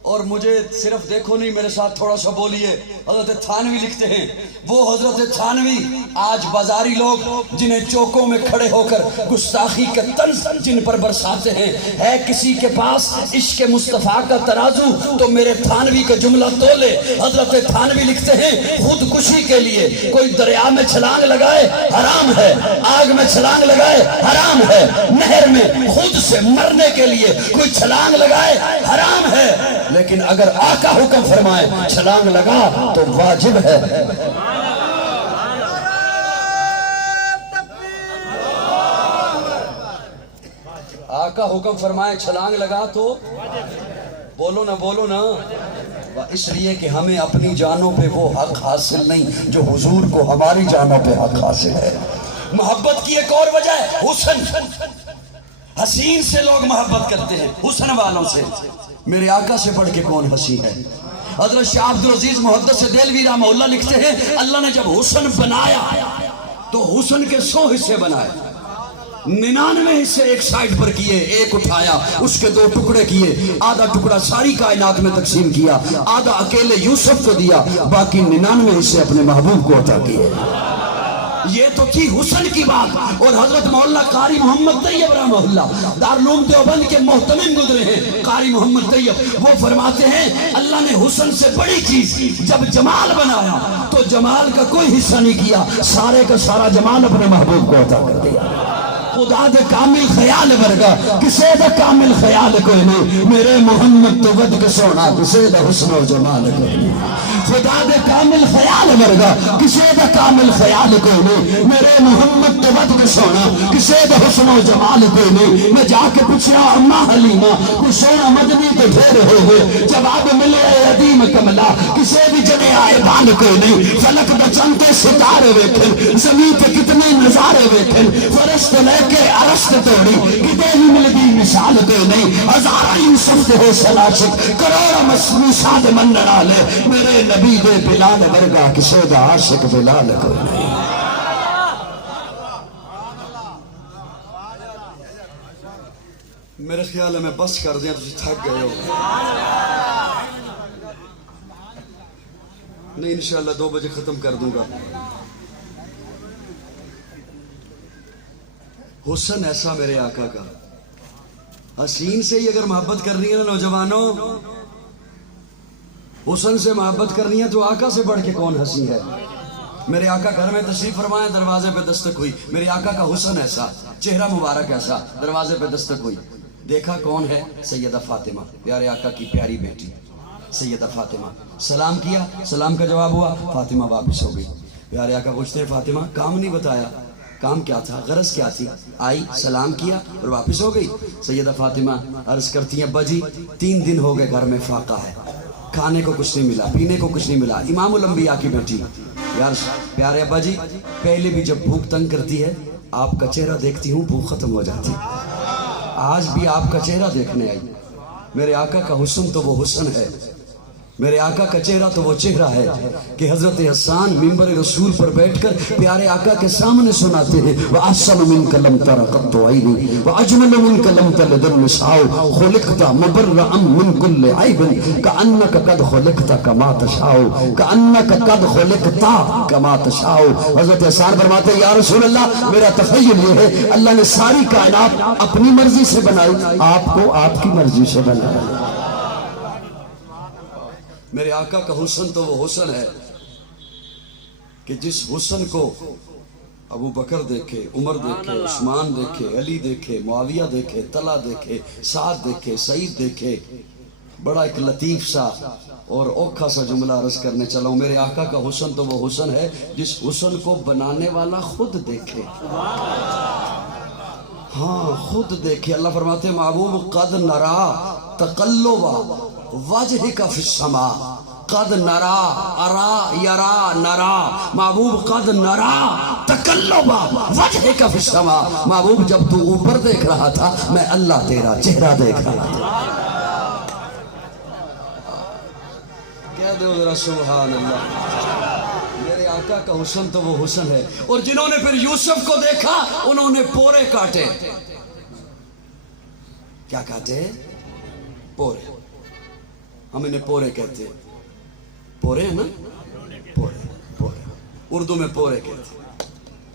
اور مجھے صرف دیکھو نہیں، میرے ساتھ تھوڑا سا بولیے. حضرت تھانوی لکھتے ہیں، وہ حضرت تھانوی آج بازاری لوگ جنہیں چوکوں میں کھڑے ہو کر گستاخی کا طنز جن پر برساتے ہیں، ہے کسی کے پاس عشق مصطفیٰ کا ترازو تو میرے تھانوی کا جملہ تولے. حضرت تھانوی لکھتے ہیں خودکشی کے لیے کوئی دریا میں چھلانگ لگائے حرام ہے، آگ میں چھلانگ لگائے حرام ہے، نہر میں خود سے مرنے کے لیے کوئی چھلانگ لگائے حرام ہے. لیکن اگر آقا حکم فرمائے چھلانگ لگا تو واجب ہے. آقا حکم فرمائے چھلانگ لگا تو بولو نا، بولو نا. اس لیے کہ ہمیں اپنی جانوں پہ وہ حق حاصل نہیں جو حضور کو ہماری جانوں پہ حق حاصل ہے. محبت کی ایک اور وجہ ہے حسن. حسین سے لوگ محبت کرتے ہیں، حسن والوں سے. میرے آقا سے بڑھ کے کون حسین ہے؟ حضرت شاہ عبدالعزیز محدث دہلوی رحمہ اللہ لکھتے ہیں اللہ نے جب حسن بنایا تو حسن کے 100 حصے بنائے. 99 حصے ایک سائٹ پر کیے، ایک اٹھایا، اس کے 2 ٹکڑے کیے. آدھا ٹکڑا ساری کائنات میں تقسیم کیا، آدھا اکیلے یوسف کو دیا، باقی 99 حصے اپنے محبوب کو عطا کیے. یہ تو تھی حسن کی بات. اور حضرت مولانا قاری محمد طیب رحمہ اللہ دارالعلوم دیوبند کے محتمم گزرے ہیں قاری محمد طیب. وہ فرماتے ہیں اللہ نے حسن سے بڑی چیز جب جمال بنایا تو جمال کا کوئی حصہ نہیں کیا, سارے کا سارا جمال اپنے محبوب کو عطا کر دیا. خدا دے کامل خیال ورگا کسے دا کامل خیال کوئی نہیں, میرے محمد تو ود کے سونا کسے دا حسن و جمال کوئی نہیں. خدا دے کامل خیال ورگا کسے دا کامل خیال کوئی نہیں, میرے محمد تو ود کے سونا کسے دا حسن و جمال کوئی نہیں. میں جا کے پوچھا اماں حلیمہ کو سونا مدنی تو ڈھیر ہو گئے, جواب ملے عدیم کملا کسے بھی جنے آئے بان کوئی نہیں. فلک دا چمتے ستارے ویکھن زمین پہ کتنے نظارے ویکھن فرشت لے کہ عرشت توڑی کدے ہی ملدی مثال کوئی نہیں. ہزارہ یوسف دے حسن عاشق کروڑا مسلمی ساد مننا لے, میرے نبی دے بلال ورگا کسے دا عاشق بلال کوئی نہیں. میرے خیال ہے میں بس کر دیا, تجھے تھک گئے ہو. نہیں انشاءاللہ 2 بجے ختم کر دوں گا. حسن ایسا میرے آقا کا, حسین سے ہی اگر محبت کرنی ہے نا نوجوانوں, حسن سے محبت کرنی ہے تو آقا سے بڑھ کے کون حسین ہے. میرے آقا گھر میں تشریف فرمائے, دروازے پہ دستک ہوئی, میرے آقا کا حسن ایسا, چہرہ مبارک ایسا, دروازے پہ دستک ہوئی, دیکھا کون ہے, سیدہ فاطمہ پیارے آقا کی پیاری بیٹی سیدہ فاطمہ. سلام کیا, سلام کا جواب ہوا, فاطمہ واپس ہو گئی. پیارے آقا پوچھتے ہیں فاطمہ کام نہیں بتایا, کام کیا تھا, غرض کیا تھی؟ آئی سلام کیا اور واپس ہو گئی. سیدہ فاطمہ عرض کرتی ہیں ابا جی 3 دن ہو گئے گھر میں فاقہ ہے, کھانے کو کچھ نہیں ملا, پینے کو کچھ نہیں ملا. امام الانبیاء کی بیٹی. یار پیارے ابا جی پہلے بھی جب بھوک تنگ کرتی ہے آپ کا چہرہ دیکھتی ہوں بھوک ختم ہو جاتی, آج بھی آپ کا چہرہ دیکھنے آئی. میرے آقا کا حسن تو وہ حسن ہے, میرے آقا کا چہرہ تو وہ چہرہ ہے کہ حضرت حسان منبر رسول پر بیٹھ کر پیارے آقا کے سامنے سناتے ہیں وَأَحْسَنُ مِنْكَ لَمْ تَرَ قَطُّ عَيْنِي وَأَجْمَلُ مِنْكَ لَمْ تَلِدِ النِّسَاءُ خُلِقْتَ مُبَرَّأً مِنْ كُلِّ عَيْبٍ كَأَنَّكَ قَدْ خُلِقْتَ كَمَا تَشَاءُ كَأَنَّكَ قَدْ خُلِقْتَ كَمَا تَشَاءُ. حضرت حسان فرماتے ہیں یا رسول اللہ میرا تخیل یہ ہے اللہ نے ساری کائنات اپنی مرضی سے بنائی, آپ کو آپ کی مرضی سے بنایا. میرے آقا کا حسن تو وہ حسن ہے کہ جس حسن کو ابو بکر دیکھے, عمر دیکھے, عثمان دیکھے, علی دیکھے, معاویہ دیکھے, طلحہ دیکھے, سعد دیکھے, سعید دیکھے. بڑا ایک لطیف سا اور اوکھا سا جملہ عرض کرنے چلا ہوں. میرے آقا کا حسن تو وہ حسن ہے جس حسن کو بنانے والا خود دیکھے, ہاں خود دیکھے. اللہ فرماتے ہیں محبوب قد نرا تقلب وجہک فی السماء, قد نرا ارا یرا نرا, محبوب قد نرا تقلب وجہک فی السماء. محبوب جب تو اوپر دیکھ رہا تھا میں اللہ تیرا چہرہ دیکھ رہا تھا. کہہ دو ذرا سبحان اللہ. میرے آقا کا حسن تو وہ حسن ہے. اور جنہوں نے پھر یوسف کو دیکھا انہوں نے پورے کاٹے. کیا کاٹے؟ پورے. ہم انہیں پورے کہتے ہیں, پورے ہیں نا, پورے پورے اردو میں پورے کہتے ہیں.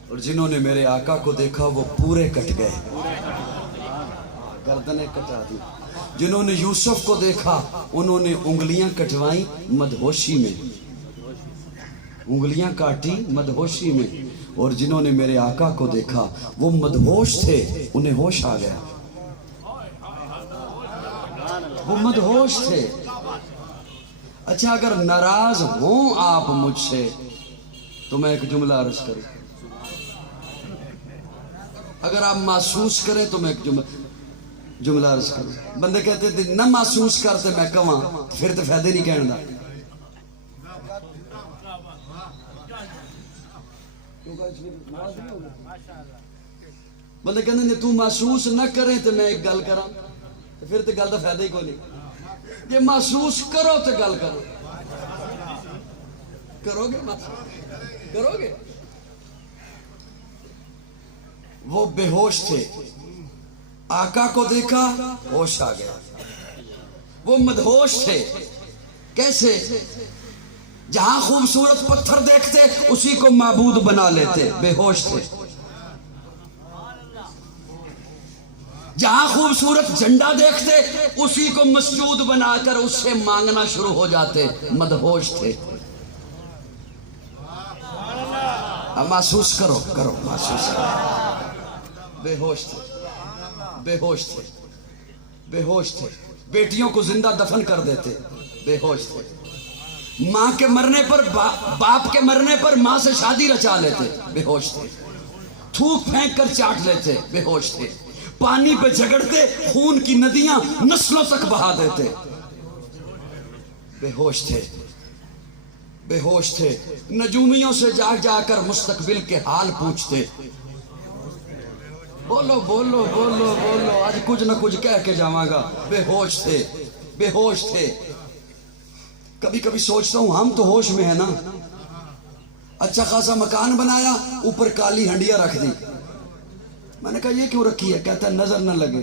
اور جنہوں نے میرے آقا کو دیکھا وہ پورے کٹ گئے, گردنیں کٹا دی. جنہوں نے یوسف کو دیکھا انہوں نے انگلیاں کٹوائیں مدہوشی میں, انگلیاں کاٹی مدہوشی میں. اور جنہوں نے میرے آقا کو دیکھا وہ مدہوش تھے, انہیں ہوش آ گیا, وہ مدہوش تھے. اچھا اگر ناراض ہوں آپ مجھ سے تو میں ایک جملہ عرض کروں, اگر آپ محسوس کریں تو میں ایک جملہ عرض کروں. بندے کہتے تھے نہ محسوس کرتے میں کہاں پھر تو فائدے نہیں کہنے دا. بندے کہتے ہیں تو محسوس نہ کریں تو میں ایک گل کراں پھر تو گل دا فائدہ ہی کوئی نہیں. کہ محسوس کرو تو گل کرو, کرو گے کرو گے. وہ بے ہوش تھے, آقا کو دیکھا ہوش آ گیا. وہ مدہوش تھے, کیسے؟ جہاں خوبصورت پتھر دیکھتے اسی کو معبود بنا لیتے، بے ہوش تھے۔ جہاں خوبصورت جھنڈا دیکھتے اسی کو مسجود بنا کر اس سے مانگنا شروع ہو جاتے، مدہوش تھے۔ اب محسوس کرو محسوس کرو، بے ہوش تھے، بے ہوش تھے، بے ہوش تھے۔ بیٹیوں کو زندہ دفن کر دیتے، بے ہوش تھے۔ ماں کے مرنے پر باپ کے مرنے پر ماں سے شادی رچا لیتے، بے ہوش تھے۔ تھوک پھینک کر چاٹ لیتے، بے ہوش تھے۔ پانی پہ جھگڑتے، خون کی ندیاں نسلوں تک بہا دیتے، بے ہوش تھے، بے ہوش تھے۔ نجومیوں سے جا کر مستقبل کے حال پوچھتے۔ بولو بولو بولو بولو، آج کچھ نہ کچھ کہہ کے جاواں گا۔ بے ہوش تھے، بے ہوش تھے۔ کبھی کبھی سوچتا ہوں ہم تو ہوش میں ہیں نا۔ اچھا خاصا مکان بنایا، اوپر کالی ہنڈیا رکھ دی۔ میں نے کہا یہ کیوں رکھی ہے؟ کہتا ہے نظر نہ لگے۔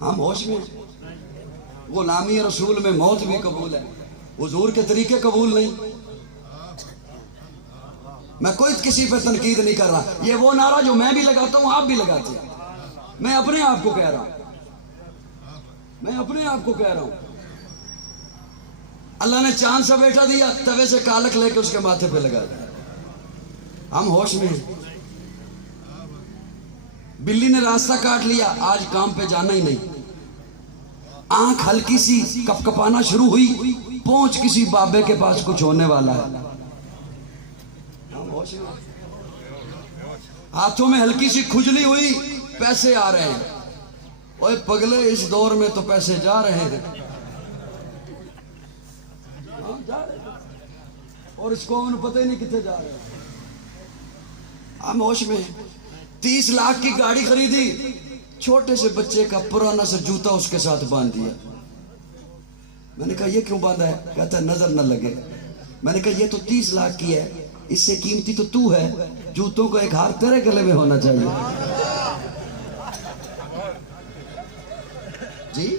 ہم ہوش میں ہیں۔ غلامی رسول میں موت بھی قبول ہے، حضور کے طریقے قبول نہیں۔ میں کوئی کسی پہ تنقید نہیں کر رہا، یہ وہ نعرہ جو میں بھی لگاتا ہوں آپ بھی لگاتے ہیں۔ میں اپنے آپ کو کہہ رہا ہوں، میں اپنے آپ کو کہہ رہا ہوں۔ اللہ نے چاند سا بیٹا دیا، توے سے کالک لے کے اس کے ماتھے پہ لگا دیا۔ ہم ہوش میں ہیں۔ بلی نے راستہ کاٹ لیا، آج کام پہ جانا ہی نہیں۔ آنکھ ہلکی سی کپ کپانا شروع ہوئی، پہنچ کسی بابے کے پاس کچھ ہونے والا ہے۔ ہاتھوں میں ہلکی سی کھجلی ہوئی، پیسے آ رہے ہیں۔ اوے پگلے، اس دور میں تو پیسے جا رہے ہیں، اور اس کو پتہ ہی نہیں کتنے جا رہے ہیں۔ ہم ہوش میں 30 لاکھ کی گاڑی خریدی، چھوٹے سے بچے کا پرانا سا جوتا اس کے ساتھ باندھ دیا۔ میں نے کہا یہ کیوں باندھا ہے؟ کہتا ہے نظر نہ لگے۔ میں نے کہا یہ تو 30 لاکھ کی ہے، اس سے قیمتی تو ہے، جوتوں کا ایک ہار تیرے گلے میں ہونا چاہیے۔ جی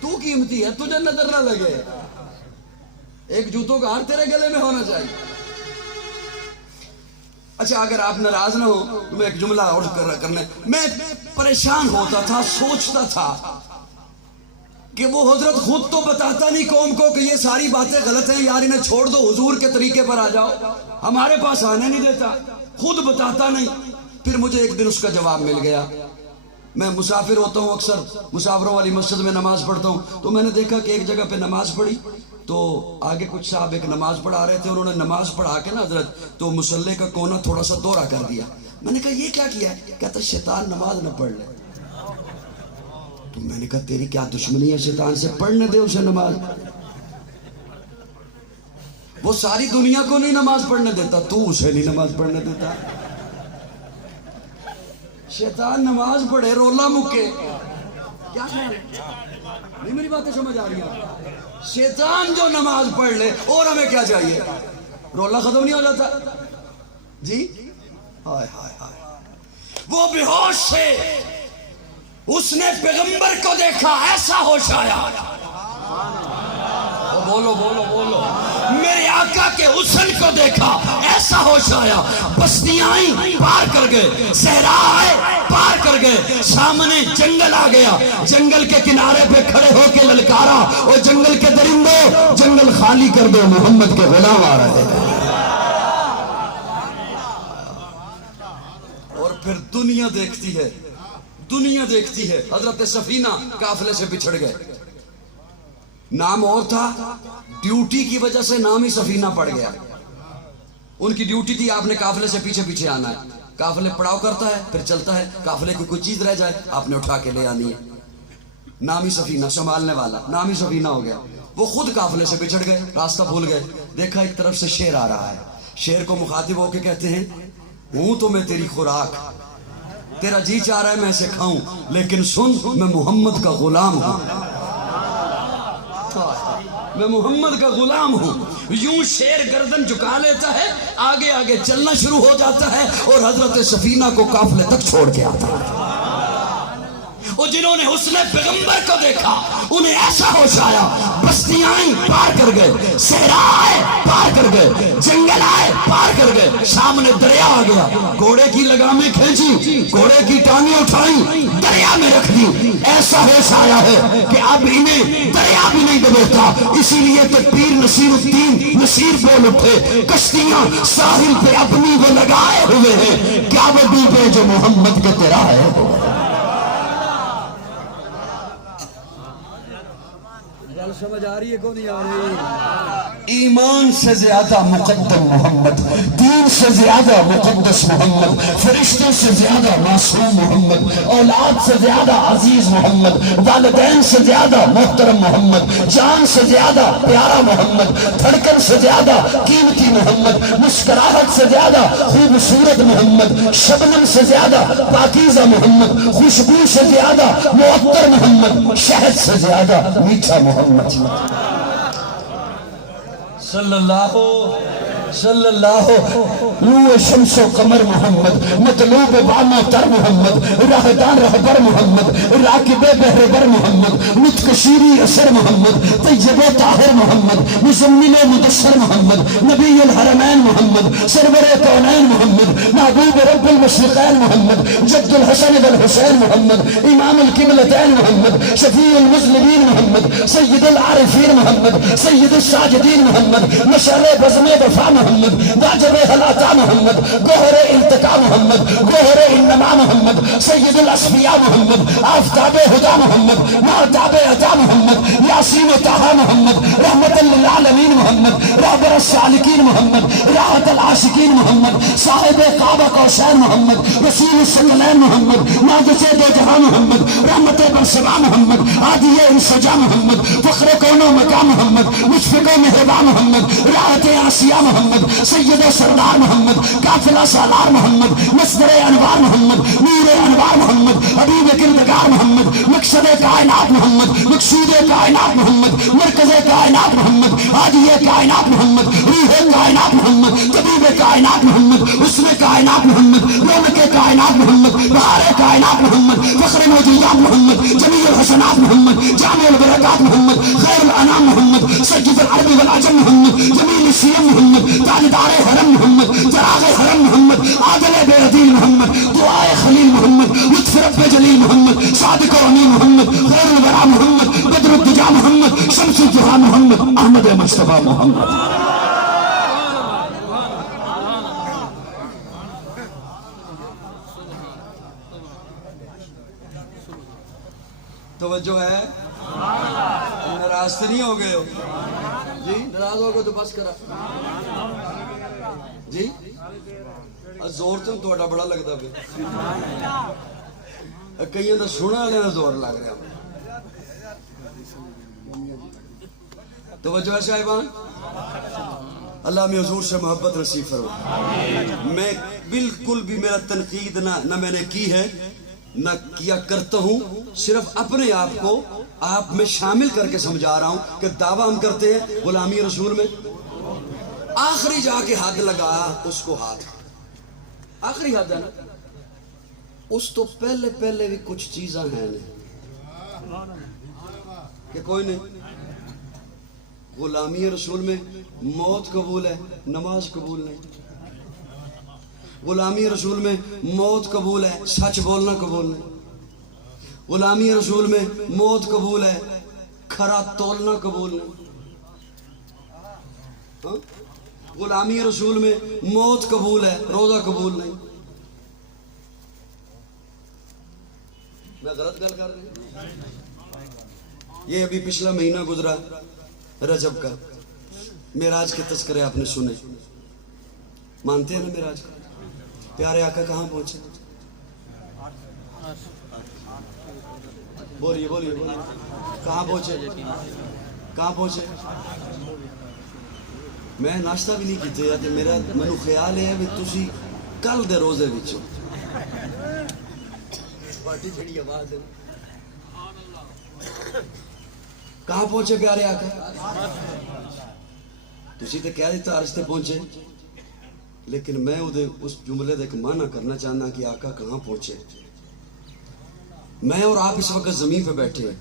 تو قیمتی ہے، تجھے نظر نہ لگے، ایک جوتوں کا ہار تیرے گلے میں ہونا چاہیے۔ اچھا اگر آپ ناراض نہ ہو تو میں ایک جملہ اور کرنے، میں پریشان ہوتا تھا، سوچتا تھا کہ وہ حضرت خود تو بتاتا نہیں قوم کو کہ یہ ساری باتیں غلط ہیں، یار انہیں چھوڑ دو، حضور کے طریقے پر آ جاؤ، ہمارے پاس آنے نہیں دیتا، خود بتاتا نہیں۔ پھر مجھے ایک دن اس کا جواب مل گیا۔ میں مسافر ہوتا ہوں، اکثر مسافروں والی مسجد میں نماز پڑھتا ہوں، تو میں نے دیکھا کہ ایک جگہ پہ نماز پڑھی، تو آگے کچھ صاحب ایک نماز پڑھا رہے تھے، انہوں نے نماز پڑھا کے نا حضرت تو مصلی کا کونا تھوڑا سا دورہ کر دیا۔ میں نے کہا یہ کیا کیا ہے؟ کہتا شیطان نماز نہ پڑھ لے۔ تو میں نے کہا تیری کیا دشمنی ہے شیطان سے؟ پڑھنے دے اسے نماز، وہ ساری دنیا کو نہیں نماز پڑھنے دیتا، تو اسے نہیں نماز پڑھنے دیتا۔ شیطان نماز پڑھے رولا مکے، کیا خیال ہے؟ نہیں میری باتیں سمجھ آ رہی ہیں؟ شیطان جو نماز پڑھ لے اور ہمیں کیا چاہیے؟ رولا ختم نہیں ہو جاتا؟ جی ہائے ہائے ہائے، وہ بے ہوش سے اس نے پیغمبر کو دیکھا، ایسا ہوش آیا۔ بولو بولو بولو، میرے آقا کے حسن کو دیکھا، ایسا ہوش آیا۔ بستیاں آئیں، پار کر گئے، صحرا آئے، پار کر گئے، سامنے جنگل آ گیا، جنگل کے کنارے پہ کھڑے ہو کے للکارا، اور جنگل کے درندوں جنگل خالی کر دو، محمد کے غلام آ رہے ہیں۔ اور پھر دنیا دیکھتی ہے، دنیا دیکھتی ہے۔ حضرت سفینہ قافلے سے بچھڑ گئے، نام اور تھا، ڈیوٹی کی وجہ سے نام ہی سفینہ پڑ گیا۔ ان کی ڈیوٹی تھی آپ نے قافلے سے پیچھے پیچھے آنا ہے، قافلے پڑاؤ کرتا ہے پھر چلتا ہے، قافلے کی کوئی چیز رہ جائے آپ نے اٹھا کے لے آنی ہے۔ نام ہی سفینہ، سنبھالنے والا، نام ہی سفینہ ہو گیا۔ وہ خود قافلے سے بچھڑ گئے، راستہ بھول گئے، دیکھا ایک طرف سے شیر آ رہا ہے، شیر کو مخاطب ہو کے کہتے ہیں ہوں تو میں تیری خوراک، تیرا جی چاہ رہا ہے میں اسے کھاؤں، لیکن سن میں محمد کا غلام ہوں، میں محمد کا غلام ہوں۔ یوں شیر گردن جھکا لیتا ہے، آگے آگے چلنا شروع ہو جاتا ہے، اور حضرت سفینہ کو قافلے تک چھوڑ کے آتا ہے۔ وہ جنہوں نے حسن پیغمبر کو دیکھا انہیں ایسا ہوش آیا، بستیاں پار کر گئے، صحرا آئے پار کر گئے، جنگل آئے پار کر گئے، سامنے دریا آ گیا، گھوڑے کی لگامیں کھینچی، گھوڑے کی ٹانگیں اٹھائیں، دریا میں رکھ دی۔ ایسا ہوش آیا ہے کہ اب انہیں دریا بھی نہیں دبوتا، اسی لیے تو پیر نصیر الدین نصیر بول اٹھے، کشتیاں ساحل پہ اپنی وہ لگائے ہوئے ہیں، کیا وہ ڈوبے جو محمد کے تیرا ہے۔ سمجھ آ رہی ہے کو نہیں آ رہی؟ ایمان سے زیادہ مقدم محمد، دین سے زیادہ مقدس محمد، فرشتوں سے زیادہ معصوم محمد، اولاد سے زیادہ عزیز محمد، والدین سے زیادہ محترم محمد، جان سے زیادہ پیارا محمد، دھڑکن سے زیادہ قیمتی محمد، مسکراہٹ سے زیادہ خوبصورت محمد، شبنم سے زیادہ پاکیزہ محمد، خوشبو سے زیادہ معطر محمد، شہد سے زیادہ میٹھا محمد۔ صلی اللہ نور شمس و قمر محمد، مطلوب بام و تر محمد، راہدان رہبر محمد، راکب بہربر محمد، نطق شیری اثر محمد، طیب و طاہر محمد، مزمن مدثر محمد، نبی الحرمین محمد، سرور کونین محمد، محبوب رب المشرقین محمد، جد الحسن والحسین محمد، امام القبلتین محمد، شفیع المذنبین محمد، سید العارفین محمد، سید الساجدین محمد، مشعل بزم وفا محمد، واجب حلاتا محمد، گوہر التقا محمد، گوہر انما محمد، سید الاسفیاء محمد، آفتاب ہدا محمد، معتاب عطا محمد، یاسین طہ محمد، رحمت للعالمین محمد، رہبر السالکین محمد، راحت العاشقین محمد، صاحب قاب قوسین محمد، رسول الثقلین محمد، ناجس دو جہاں محمد، رحمت برسبا محمد، عادی انسجا محمد، فخر کون و مقام محمد، مشفق و مہربان محمد، راحت آسیہ محمد، سید سردار محمد، قافلہ سالار محمد، مصدر انوار محمد، نور انوار محمد، حبیب کردگار محمد، مقصد کائنات محمد، مقصود کائنات محمد، مرکز کائنات محمد، حاجی کائنات محمد، روح کائنات محمد، طبیب کائنات محمد، حسن کائنات محمد، رونق کائنات محمد، بہار کائنات محمد، فخر موجودات محمد، جمیع الحسنات محمد، جامع البرکات محمد، خیر الانام محمد، سید العرب والعجم محمد، جمیل سیم محمد، تاجدار حرم محمد، چراغ حرم محمد، عادل بے عدیل محمد، دعائے خلیل محمد، لطف رب جلیل محمد، صادق و امین محمد، خیر الورا محمد، بدر الدجا محمد، شمس الجہاں محمد، احمد مصطفیٰ محمد۔ توجہ ہے؟ ناراض تو نہیں ہو گئے ہو جی؟ ناراض ہو گئے تو بس کرا جی؟ زور تو تھوڑا بڑا لگتا پہ کئی تو سونا والے زور لگ رہا۔ توجہ ہے صاحبان؟ اللہ میں حضور سے محبت نصیب فرما۔ میں بالکل بھی میرا تنقید نہ میں نے کی ہے نہ کیا کرتا ہوں، صرف اپنے آپ کو آپ میں شامل کر کے سمجھا رہا ہوں کہ دعویٰ ہم کرتے ہیں غلامی رسول میں آخری جا کے حد لگا اس کو ہاتھ آخری حد ہے نا، اس تو پہلے بھی کچھ چیزاں ہیں نہیں کہ کوئی نہیں۔ غلامی رسول میں موت قبول ہے، نماز قبول نہیں۔ غلامی رسول میں موت قبول ہے، سچ بولنا قبول نہیں۔ غلامی رسول میں موت قبول ہے، کھرا تولنا قبول نہیں۔ غلامی رسول میں موت قبول ہے، روزہ قبول نہیں۔ میں غلط گل کر رہا ہوں؟ یہ ابھی پچھلا مہینہ گزرا رجب کا، معراج کے تذکرے آپ نے سنے، مانتے ہیں نا معراج کا؟ پیارے آقا کہاں پہنچے؟ بولیے بولیے بولیے، کہاں پہنچے؟ کہاں پہنچے؟ میں ناشتہ بھی نہیں کیتے یا میرا منو خیال ہے بھی تسی کل دے روزے وچوں باٹی جڑی آواز ہے کہاں پہنچے پیارے آقا؟ تسی تے کہہ دیتا عرش تے پہنچے، لیکن میں اس جملے دے ایک معنی کرنا چاہنا کہ آقا کہاں پہنچے۔ میں اور آپ اس وقت زمین پہ بیٹھے ہیں.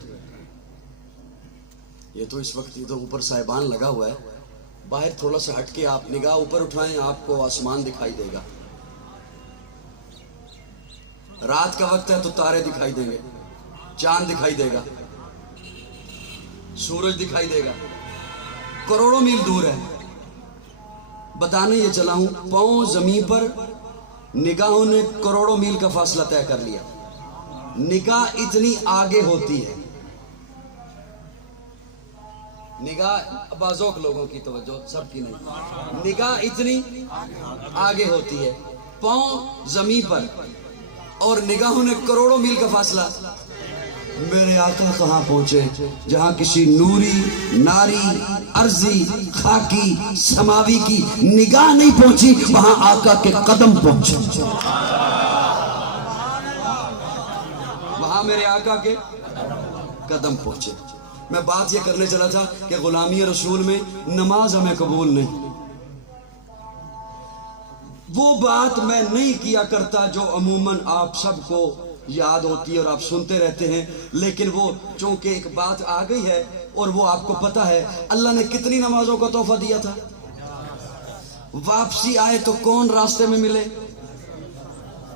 یہ تو اس وقت یہ تو اوپر صاحبان لگا ہوا ہے. باہر تھوڑا سا ہٹ کے آپ نگاہ اوپر اٹھائیں, آپ کو آسمان دکھائی دے گا. رات کا وقت ہے تو تارے دکھائی دیں گے, چاند دکھائی دے گا, سورج دکھائی دے گا. کروڑوں میل دور ہے. بتانے یہ چلا ہوں, پاؤں زمین پر, نگاہوں نے کروڑوں میل کا فاصلہ طے کر لیا. نگاہ اتنی آگے ہوتی ہے, نگاہ بازوق لوگوں کی توجہ, سب کی نہیں. نگاہ اتنی آگے ہوتی ہے, پاؤں زمین پر اور نگاہوں نے کروڑوں میل کا فاصلہ. میرے آقا کہاں پہنچے؟ جہاں کسی نوری, ناری, ارضی, خاکی, سماوی کی نگاہ نہیں پہنچی, وہاں آقا کے قدم پہنچے. وہاں میرے آقا کے قدم پہنچے. میں بات یہ کرنے چلا تھا کہ غلامی رسول میں نماز ہمیں قبول نہیں. وہ بات میں نہیں کیا کرتا جو عموماً آپ سب کو یاد ہوتی ہے اور آپ سنتے رہتے ہیں, لیکن وہ چونکہ ایک بات آ گئی ہے اور وہ آپ کو پتا ہے. اللہ نے کتنی نمازوں کا تحفہ دیا تھا. واپسی آئے تو کون راستے میں ملے؟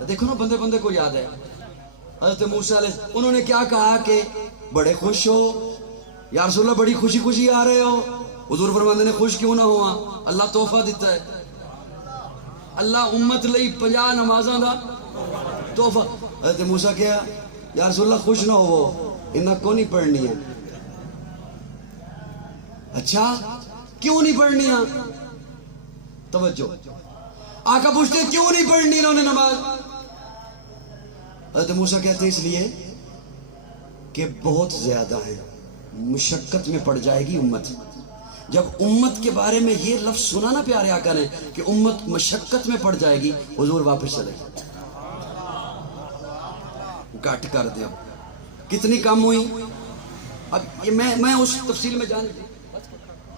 دیکھو نا, بندے بندے کو یاد ہے. حضرت موسیٰ علیہ انہوں نے کیا کہا کہ بڑے خوش ہو یا رسول اللہ, بڑی خوشی خوشی آ رہے ہو. حضور فرماتے نے خوش کیوں نہ ہوا, اللہ تحفہ دیتا ہے. اللہ امت لئی 50 نمازاں دا تحفہ. حضرت موسیٰ کیا یا رسول اللہ خوش نہ ہو, انہاں کو نہیں پڑھنی ہے. اچھا کیوں نہیں پڑھنی ہے؟ توجہ, آقا پوچھتے کیوں نہیں پڑھنی انہوں نے نماز؟ حضرت موسیٰ کہتے ہیں اس لیے کہ بہت زیادہ ہے, مشقت میں پڑ جائے گی امت. جب امت کے بارے میں یہ لفظ سنا نا پیارے آقا نے کہ امت مشقت میں پڑ جائے گی, حضور واپس چلے گئے. کٹ کر دیا. کتنی کم ہوئی؟ اب یہ میں اس تفصیل میں جان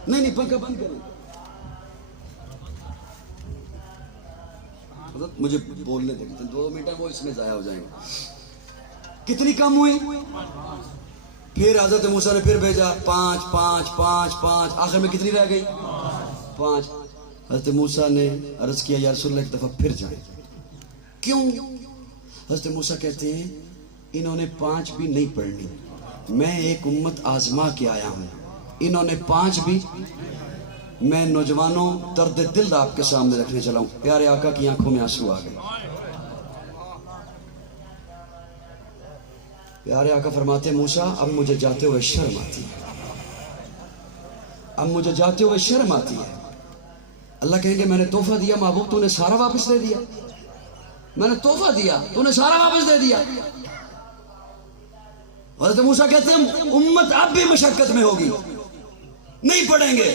نہیں پنکھا بند کریں. مجھے بولنے دیں, 2 منٹ وہ اس میں ضائع ہو جائیں گے. کتنی کم ہوئی؟ پھر حضرت موسیٰ نے پھر بھیجا 5 5 5 5, آخر میں کتنی رہ گئی؟ 5. حضرت موسیٰ نے عرض کیا یا رسول اللہ ایک دفعہ پھر جائیں. کیوں؟ حضرت موسیٰ کہتے ہیں انہوں نے 5 بھی نہیں پڑھنی, میں ایک امت آزما کے آیا ہوں, انہوں نے 5 بھی. میں نوجوانوں درد دل آپ کے سامنے رکھنے چلا ہوں. پیارے آقا کی آنکھوں میں آنسو آ گئے. پیارے آقا فرماتے ہیں موسیٰ اب مجھے جاتے ہوئے شرم آتی ہے, اب مجھے جاتے ہوئے شرم آتی ہے. اللہ کہیں گے میں نے تحفہ دیا محبوب, تو نے سارا واپس دے دیا. میں نے تحفہ دیا, تو نے سارا واپس دے دیا. حضرت موسیٰ کہتے ہیں امت اب بھی مشقت میں ہوگی, نہیں پڑھیں گے.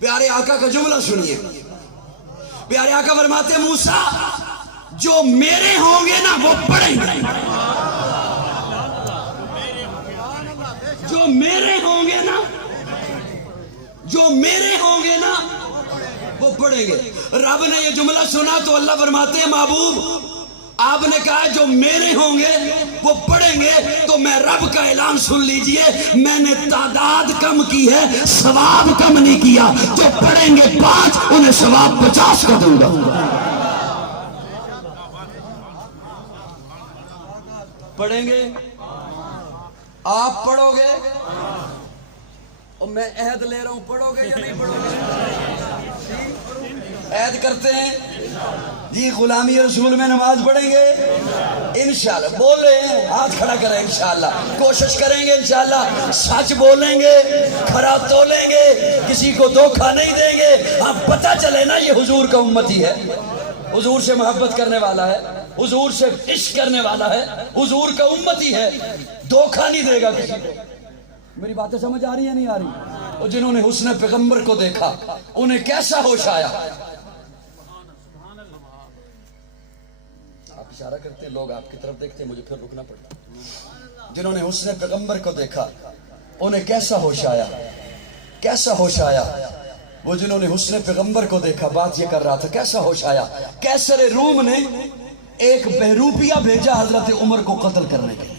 پیارے آقا کا جملہ سنیے. پیارے آقا فرماتے ہیں موسیٰ جو میرے ہوں گے نا وہ پڑھیں گے, جو میرے ہوں گے نا, جو میرے ہوں گے نا وہ پڑھیں گے. رب نے یہ جملہ سنا تو اللہ فرماتے ہیں محبوب آپ نے کہا جو میرے ہوں گے وہ پڑھیں گے, تو میں رب کا اعلان سن لیجئے, میں نے تعداد کم کی ہے, ثواب کم نہیں کیا. جو پڑھیں گے 5 انہیں ثواب 50 کا دوں گا. پڑھیں گے, آپ پڑھو گے, اور میں عہد لے رہا ہوں پڑھو گے یا نہیں پڑھو گے؟ عہد کرتے ہیں جی غلامی رسول میں نماز پڑھیں گے انشاءاللہ. بولیں, ہاتھ کھڑا کریں انشاءاللہ, کوشش کریں گے انشاءاللہ, سچ بولیں گے, کھرا تولیں گے, کسی کو دھوکہ نہیں دیں گے. ہاں پتہ چلے نا یہ حضور کا امتی ہے, حضور سے محبت کرنے والا ہے, حضور سے عشق کرنے والا ہے, حضور کا امتی ہے, دھوکہ نہیں دے گا کسی کو. میری باتیں سمجھ آ رہی ہیں نہیں آ رہی؟ اور جنہوں نے حسن پیغمبر کو دیکھا انہیں کیسا ہوش آیا. آپ اشارہ کرتے ہیں, لوگ آپ کی طرف دیکھتے ہیں, مجھے پھر رکنا پڑتا. جنہوں نے حسن پیغمبر کو دیکھا انہیں کیسا ہوش آیا, کیسا ہوش آیا. وہ جنہوں نے حسن پیغمبر کو دیکھا, بات یہ کر رہا تھا, کیسا ہوش آیا. کیسر روم نے ایک بہروپیہ بھیجا حضرت عمر کو قتل کرنے کے لیے.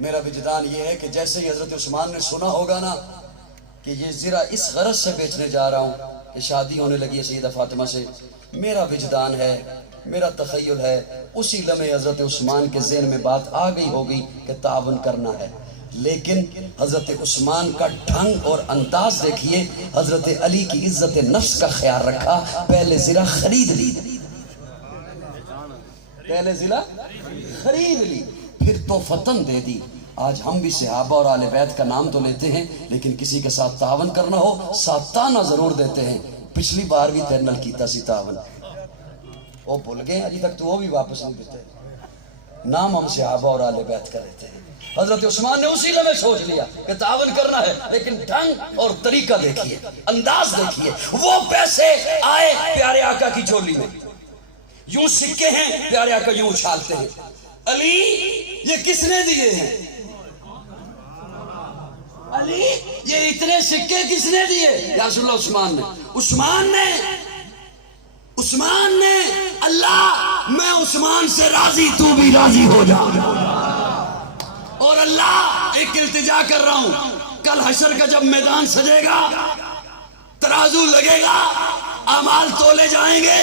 میرا وجدان یہ ہے کہ جیسے ہی حضرت عثمان نے سنا ہوگا نا کہ یہ زرہ اس غرض سے بیچنے جا رہا ہوں کہ شادی ہونے لگی ہے سیدہ فاطمہ سے، میرا وجدان ہے، میرا تخیل ہے، اسی لمحے حضرت عثمان کے ذہن میں بات آ گئی ہوگی کہ تعاون کرنا ہے۔ لیکن حضرت عثمان کا ڈھنگ اور انداز دیکھیے، حضرت علی کی عزت نفس کا خیال رکھا، پہلے زرہ خرید لی، پہلے زرہ خرید لی، پھر توفتاً دے دی۔ آج ہم بھی صحابہ اور آل بیت کا نام تو لیتے ہیں، لیکن کسی کے ساتھ تعاون کرنا ہو ساتھ تانا ضرور دیتے ہیں۔ پچھلی بار بھی تیرے نال کیتا سی تعاون، وہ بھول گئے ابھی تک تو وہ بھی واپس نہیں دیتے، نام ہم صحابہ اور آل بیت کا لیتے ہیں۔ حضرت عثمان نے اسی لمحے سوچ لیا کہ تعاون کرنا ہے، لیکن ڈھنگ اور طریقہ دیکھیے، انداز دیکھیے۔ وہ پیسے آئے پیارے آقا کی جھولی میں، یوں سکے ہیں، پیارے آقا یوں اچھالتے ہیں۔ علی یہ کس نے دیے ہیں؟ علی یہ اتنے سکے کس نے دیے؟ یا رسول اللہ عثمان نے عثمان نے اللہ میں عثمان سے راضی، تو بھی راضی ہو جا۔ اور اللہ ایک التجا کر رہا ہوں، کل حشر کا جب میدان سجے گا، ترازو لگے گا، اعمال تولے جائیں گے،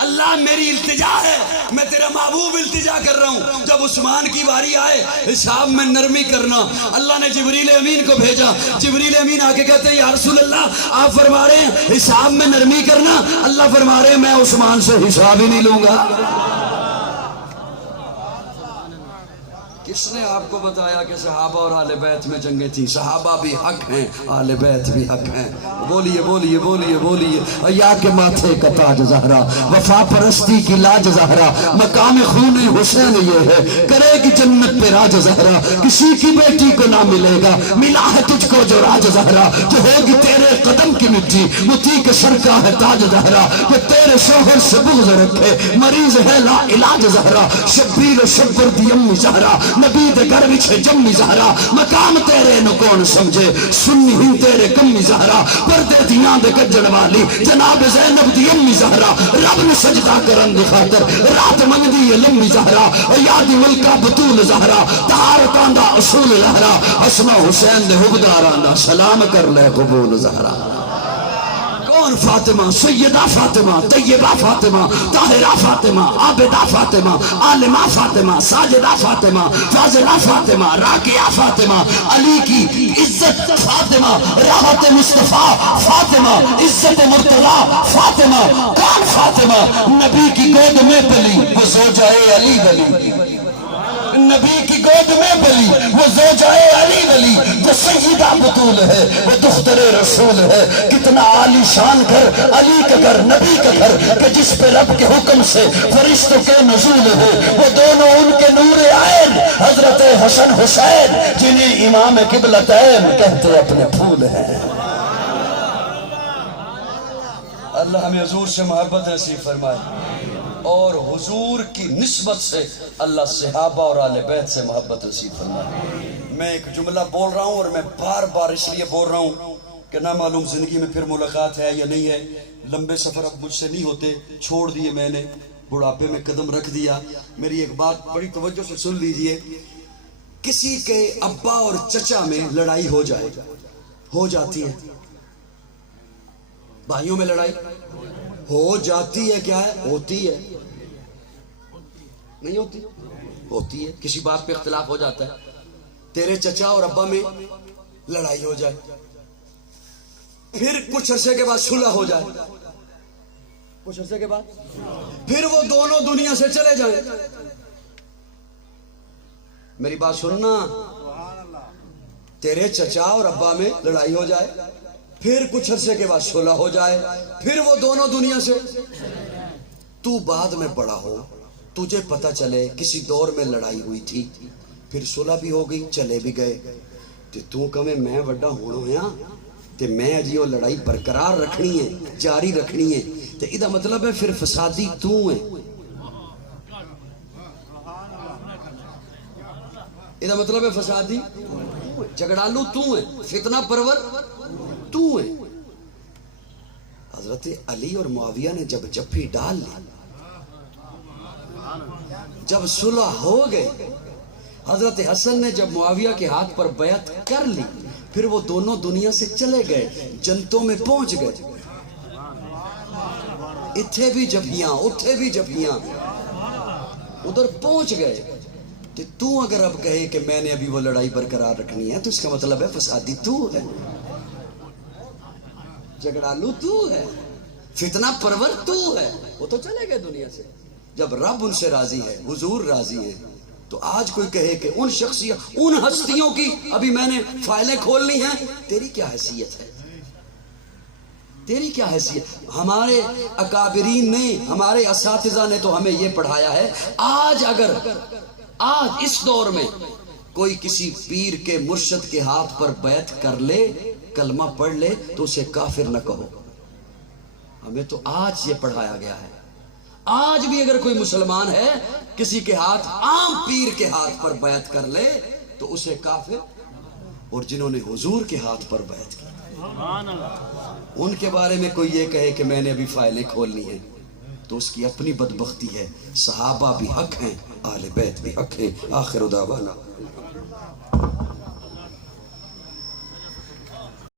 اللہ میری التجا ہے، میں تیرا محبوب التجا کر رہا ہوں، جب عثمان کی باری آئے حساب میں نرمی کرنا۔ اللہ نے جبریل امین کو بھیجا، جبریل امین آ کے کہتے ہیں یا رسول اللہ آپ فرما رہے ہیں حساب میں نرمی کرنا، اللہ فرما رہے ہیں میں عثمان سے حساب ہی نہیں لوں گا۔ کس نے آپ کو بتایا کہ صحابہ اور آل بیت میں جنگیں تھیں؟ صحابہ بھی حق ہیں، آل بیت بھی حق ہیں۔ بولیے بولیے بولیے بولیے۔ عیا کے ماتھے کا تاج زہرا، وفا پرستی کی لاج زہرا، مقام خون حسین یہ ہے، کرے گی جنت پہ راج زہرا، کسی کی بیٹی کو نہ ملے گا ملا ہے تجھ کو جو راج زہرا، جو ہوگی تیرے قدم کی مٹی مٹی کے سر کا ہے تاج زہرا، کہ تیرے شوہر سے بغض رکھے مریض ہے لا علاج زہرا، شبیر و شبر دی امی زہرا، نبی دے گھر وچ جمی زہرا، مقام تیرے نو کون سمجھے سنی ہی تیرے کمی زہرا، پردے دیاں دے گجڑ والی جناب زینب دی امی زہرا، رب نے سجدہ کرن دی خاطر رات منگدی ہے لمبی زہرا، یادی ملکہ بطول زہرا، طہارتاں دا اصول لہرا، اسماء حسین دے حبداراں دا سلام کر لے قبول زہرا۔ کون فاطمہ؟ سیدہ فاطمہ، طیبہ فاطمہ، طاہرہ فاطمہ، عابدہ فاطمہ، عالمہ فاطمہ، ساجدہ فاطمہ، فاضلہ فاطمہ، راکعہ فاطمہ، علی کی عزت فاطمہ، راحت مصطفیٰ فاطمہ، عزت مرتضیٰ فاطمہ۔ کون فاطمہ؟ نبی کی گود میں پلی وہ زوجہ علی ولی، نبی کی گود میں پلی وہ زوجہ علی ولی، جو سیدہ بطول ہے وہ دختر رسول ہے۔ کتنا عالی شان گھر علی کا گھر، نبی کا گھر، کہ جس پہ رب کے حکم سے فرشتوں کے نزول ہے، وہ دونوں ان کے نور عین حضرت حسن حسین، جنہیں امام قبلتین کہتے اپنے پھول ہیں۔ اللہ ہمیں حضور سے محبت نصیب فرمائے، اور حضور کی نسبت سے اللہ صحابہ اور آل بیت سے محبت نصیب فرمائے۔ میں ایک جملہ بول رہا ہوں اور میں بار بار اس لیے بول رہا ہوں کہ نہ معلوم زندگی میں پھر ملاقات ہے یا نہیں ہے۔ لمبے سفر اب مجھ سے نہیں ہوتے، چھوڑ دیے میں نے، بڑھاپے میں قدم رکھ دیا۔ میری ایک بات بڑی توجہ سے سن لیجئے، کسی کے ابا اور چچا میں لڑائی ہو جائے، ہو جاتی ہے، بھائیوں میں لڑائی ہو جاتی ہے، کیا ہے؟ ہوتی ہے، نہیں ہوتی؟ ہوتی ہے، کسی بات پہ اختلاف ہو جاتا ہے، تیرے چچا اور ابا میں لڑائی ہو جائے، پھر کچھ عرصے کے بعد صلح ہو جائے، کچھ عرصے کے بعد پھر وہ دونوں دنیا سے چلے جائیں۔ میری بات سننا، تیرے چچا اور ابا میں لڑائی ہو جائے، پھر کچھ عرصے کے بعد صلح ہو جائے، پھر وہ دونوں دنیا سے، تو بعد میں بڑا ہو، تجھے پتہ چلے کسی دور میں لڑائی ہوئی تھی، پھر صلح بھی ہو گئی، چلے بھی گئے، تو کہے میں بڑا ہونا ہاں تے میں اجی وہ لڑائی برقرار رکھنی ہے، جاری رکھنی ہے، تے ایدہ مطلب ہے پھر فسادی تو ہے، ایدہ مطلب ہے فسادی جھگڑالو تو ہے، فتنہ پرور تو ہے۔ حضرت علی اور معاویہ نے جب جفی ڈال لی، جب صلح ہو گئے، حضرت حسن نے جب معاویہ کے ہاتھ پر بیعت کر لی پھر وہ دونوں دنیا سے چلے گئے، جنتوں میں پہنچ گئے، اتھے بھی جبیاں اتھے بھی جبیاں، ادھر پہنچ گئے۔ تو اگر اب کہے کہ میں نے ابھی وہ لڑائی برقرار رکھنی ہے تو اس کا مطلب ہے فسادی تو ہے، جھگڑالو تو ہے، فتنہ پرور تو ہے۔ وہ تو چلے گئے دنیا سے، جب رب ان سے راضی ہے، حضور راضی ہے، تو آج کوئی کہے کہ ان شخصیت ان ہستیوں کی ابھی میں نے فائلیں کھولنی ہیں، تیری کیا حیثیت ہے؟ تیری کیا حیثیت؟ ہمارے اکابرین نے، ہمارے اساتذہ نے تو ہمیں یہ پڑھایا ہے، آج اس دور میں کوئی کسی پیر کے مرشد کے ہاتھ پر بیعت کر لے، کلمہ پڑھ لے تو اسے کافر نہ کہو۔ ہمیں تو آج یہ پڑھایا گیا ہے۔ آج بھی اگر کوئی مسلمان ہے کسی کے ہاتھ، عام پیر کے ہاتھ پر بیعت کر لے تو اسے کافر، اور جنہوں نے حضور کے ہاتھ پر بیعت کی ان کے بارے میں کوئی یہ کہے کہ میں نے ابھی فائلیں کھولنی ہیں تو اس کی اپنی بدبختی ہے۔ صحابہ بھی حق ہیں، اہل بیت بھی حق ہیں۔ آخر دعوانا